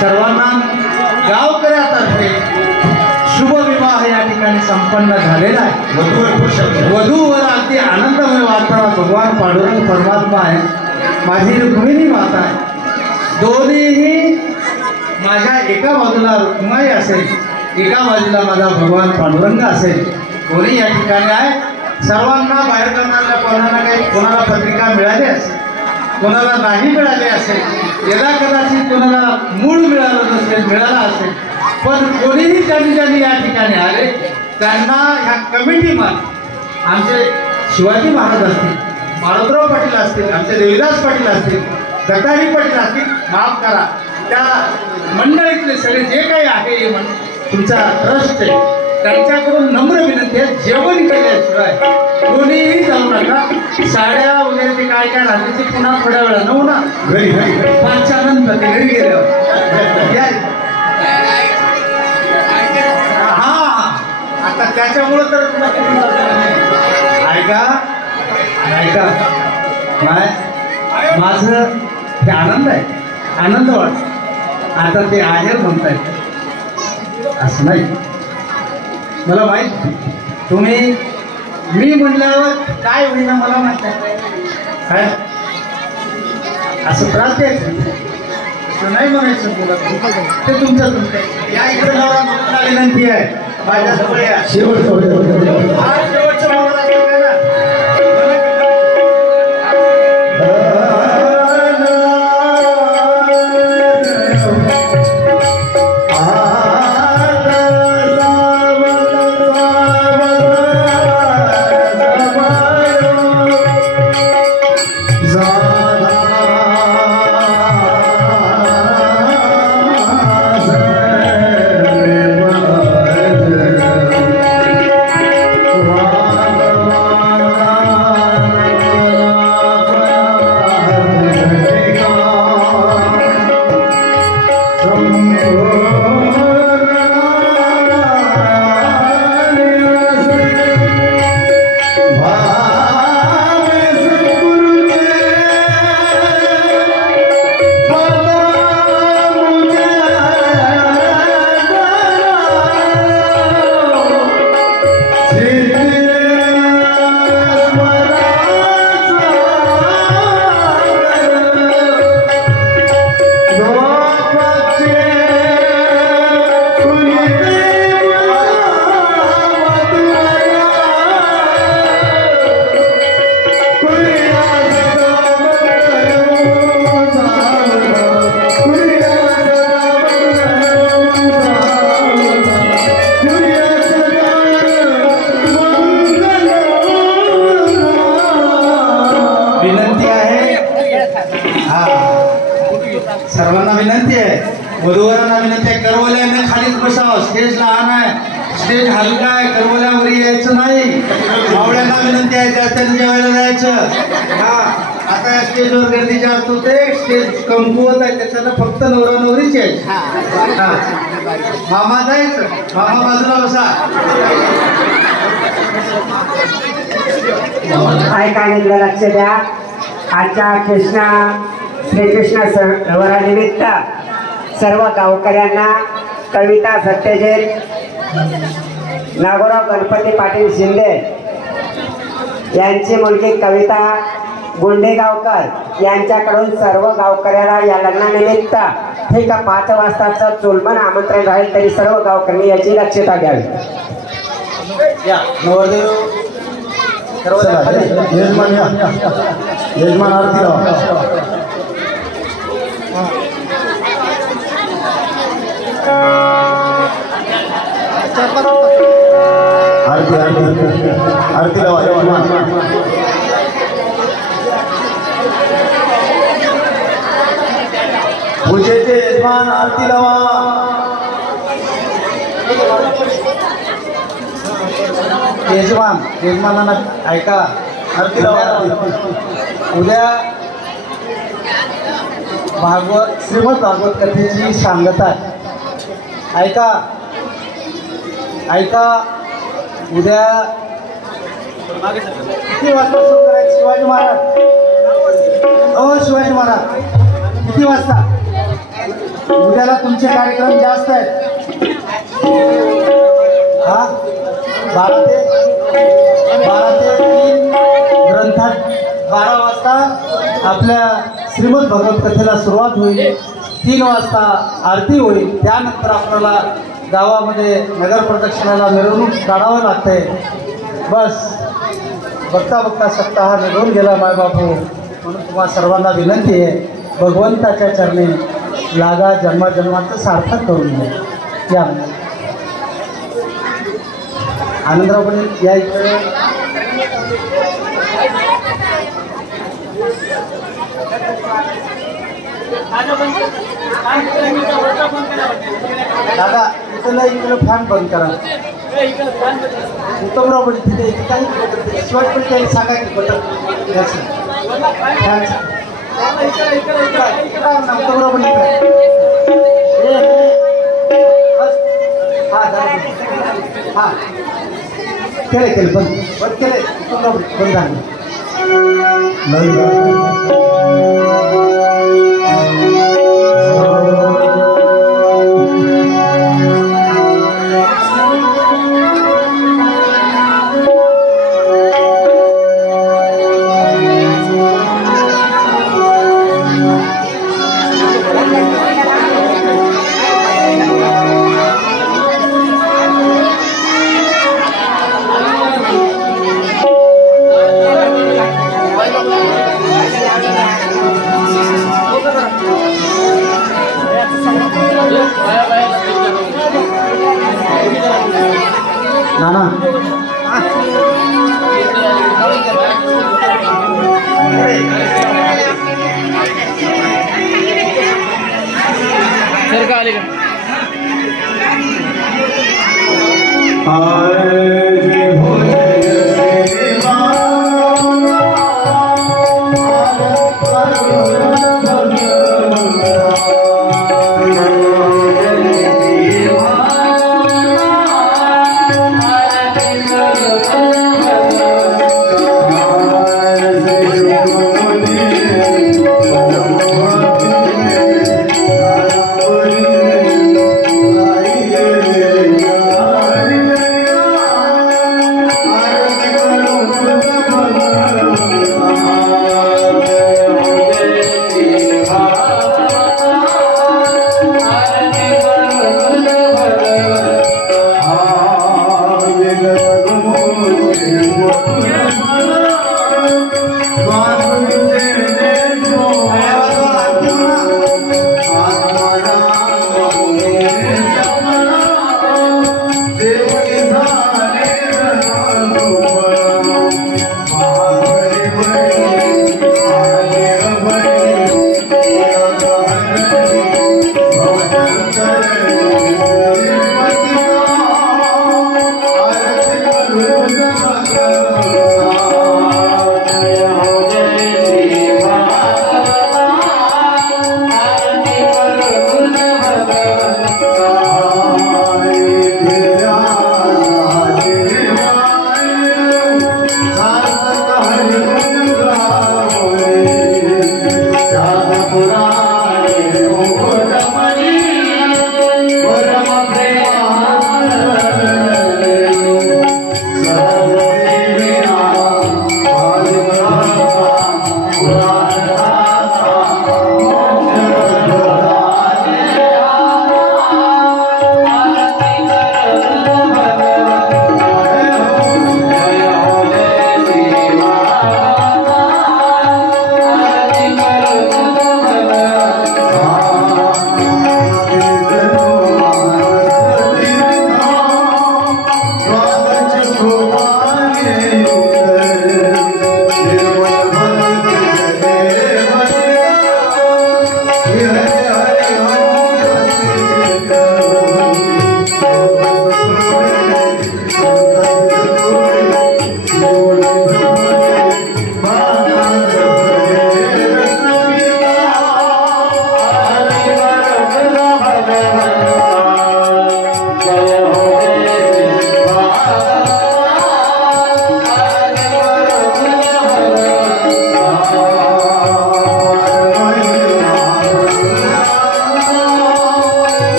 सर्वांना गावकऱ्यातर्फे शुभविवाह या ठिकाणी संपन्न झालेला आहे। वधूवर अगदी आनंदमय वातावरण भगवान पांडुरंग परमात्मा आहे, माझी रुक्मिणी माता आहे। दोन्हीही माझ्या एका बाजूला रुक्माई असेल, एका बाजूला माझा भगवान पांडुरंग असेल, दोन्ही या ठिकाणी आहे। सर्वांना बाहेर करणाऱ्या कोणाला पत्रिका मिळाली असेल, कोणाला नाही मिळाली असेल, याला कदाचित कोणाला मूळ मिळालं नसेल, मिळाला असेल, पण कोणीही ज्यांनी या ठिकाणी आले त्यांना ह्या कमिटीमध्ये आमचे शिवाजी महाराज असतील, मारुतराव पाटील असतील, आमचे देवीदास पाटील असतील, दत्ताजी पाटील असतील, माफ करा, त्या मंडळीतले सगळे जे काही आहे तुमचा ट्रस्ट आहे त्यांच्याकडून नम्र विनंती आहे, जेवण केल्याशिवाय कोणीही जाऊ नका। साड्या वगैरे ते काय काय राहते ते पुन्हा थोड्या वेळानं होणार, घरी 5च्या नंतर ते घरी गेल्यावर। हा आता त्याच्यामुळं तर ऐका माझं हे आनंद आहे, आनंद वाटत। आता ते आहेर म्हणतायत असं नाही, मला माहीत तुम्ही मी म्हणल्यावर काय होईना मला माहित आहे काय असं त्रास द्यायचं नाही म्हणायचं तुला, ते तुमचं या इकडे मला विनंती आहे माझ्या जवळ या शेवटचं सर्वांना विनंती आहे, वधूवरांना विनंती आहे, करवल्यांना खालीच बसावं, स्टेज लहान आहे, स्टेज हलका आहे, करवल्यावर यायचं नाही। मावळ्यांना विनंती आहे त्याच्या जेवायला जायचं। हा आता या स्टेजवर गर्दी जास्त होते, स्टेज कमकुवत आहे, त्याच्यानं फक्त नवरा नवरीच यायची। हा मामा जायचं, मामा बाजूला बसा। ऐका इकडे लक्ष द्या, आजच्या श्रीकृष्ण सरोवरानिमित्त सर्व गावकऱ्यांना कविता सत्यजित नागोराव गणपती पाटील शिंदे यांची मुलगी कविता गुंडेगावकर यांच्याकडून सर्व गावकऱ्याला या लग्नानिमित्त ठीक 5 वाजताचं चुलबन आमंत्रण राहील, तरी सर्व गावकऱ्यांनी याची दक्षता घ्यावी। यजमान आरती आरती लावा यजमान। पूजेचे यजमान आरती लावा। यजमानांना ऐका, आरती लावा। उद्या श्रीमद भागवत कथेची सांगता आहे। ऐका उद्या किती वाजता सुरू करायचं? शिवाजी महाराज, शिवाजी महाराज किती वाजता? उद्या उद्याला तुमचे कार्यक्रम जास्त आहेत. हा 12 ते 3 ग्रंथात 12 वाजता आपल्या श्रीमद भगवत कथेला सुरुवात होईल. 3 वाजता आरती होईल. त्यानंतर आपल्याला गावामध्ये नगर प्रदक्षिणाला मिरवणूक काढावं लागतंय. बस बघता बघता सप्ताह निघून गेला मायबापू. म्हणून तुम्हाला सर्वांना विनंती आहे, भगवंताच्या चरणी लागा, जन्माजन्माचं सार्थक करून घ्या. या आनंदराव पण या इकडे दादा इकडला इकडे फॅन बंद करा. उत्तमराव पण तिथे काही शिवाय पण त्यांनी सांगा की बटन फॅन उत्तमराव पण हा केले बंद केले. उत्तमराव बंद झाले. नाना सर का आले का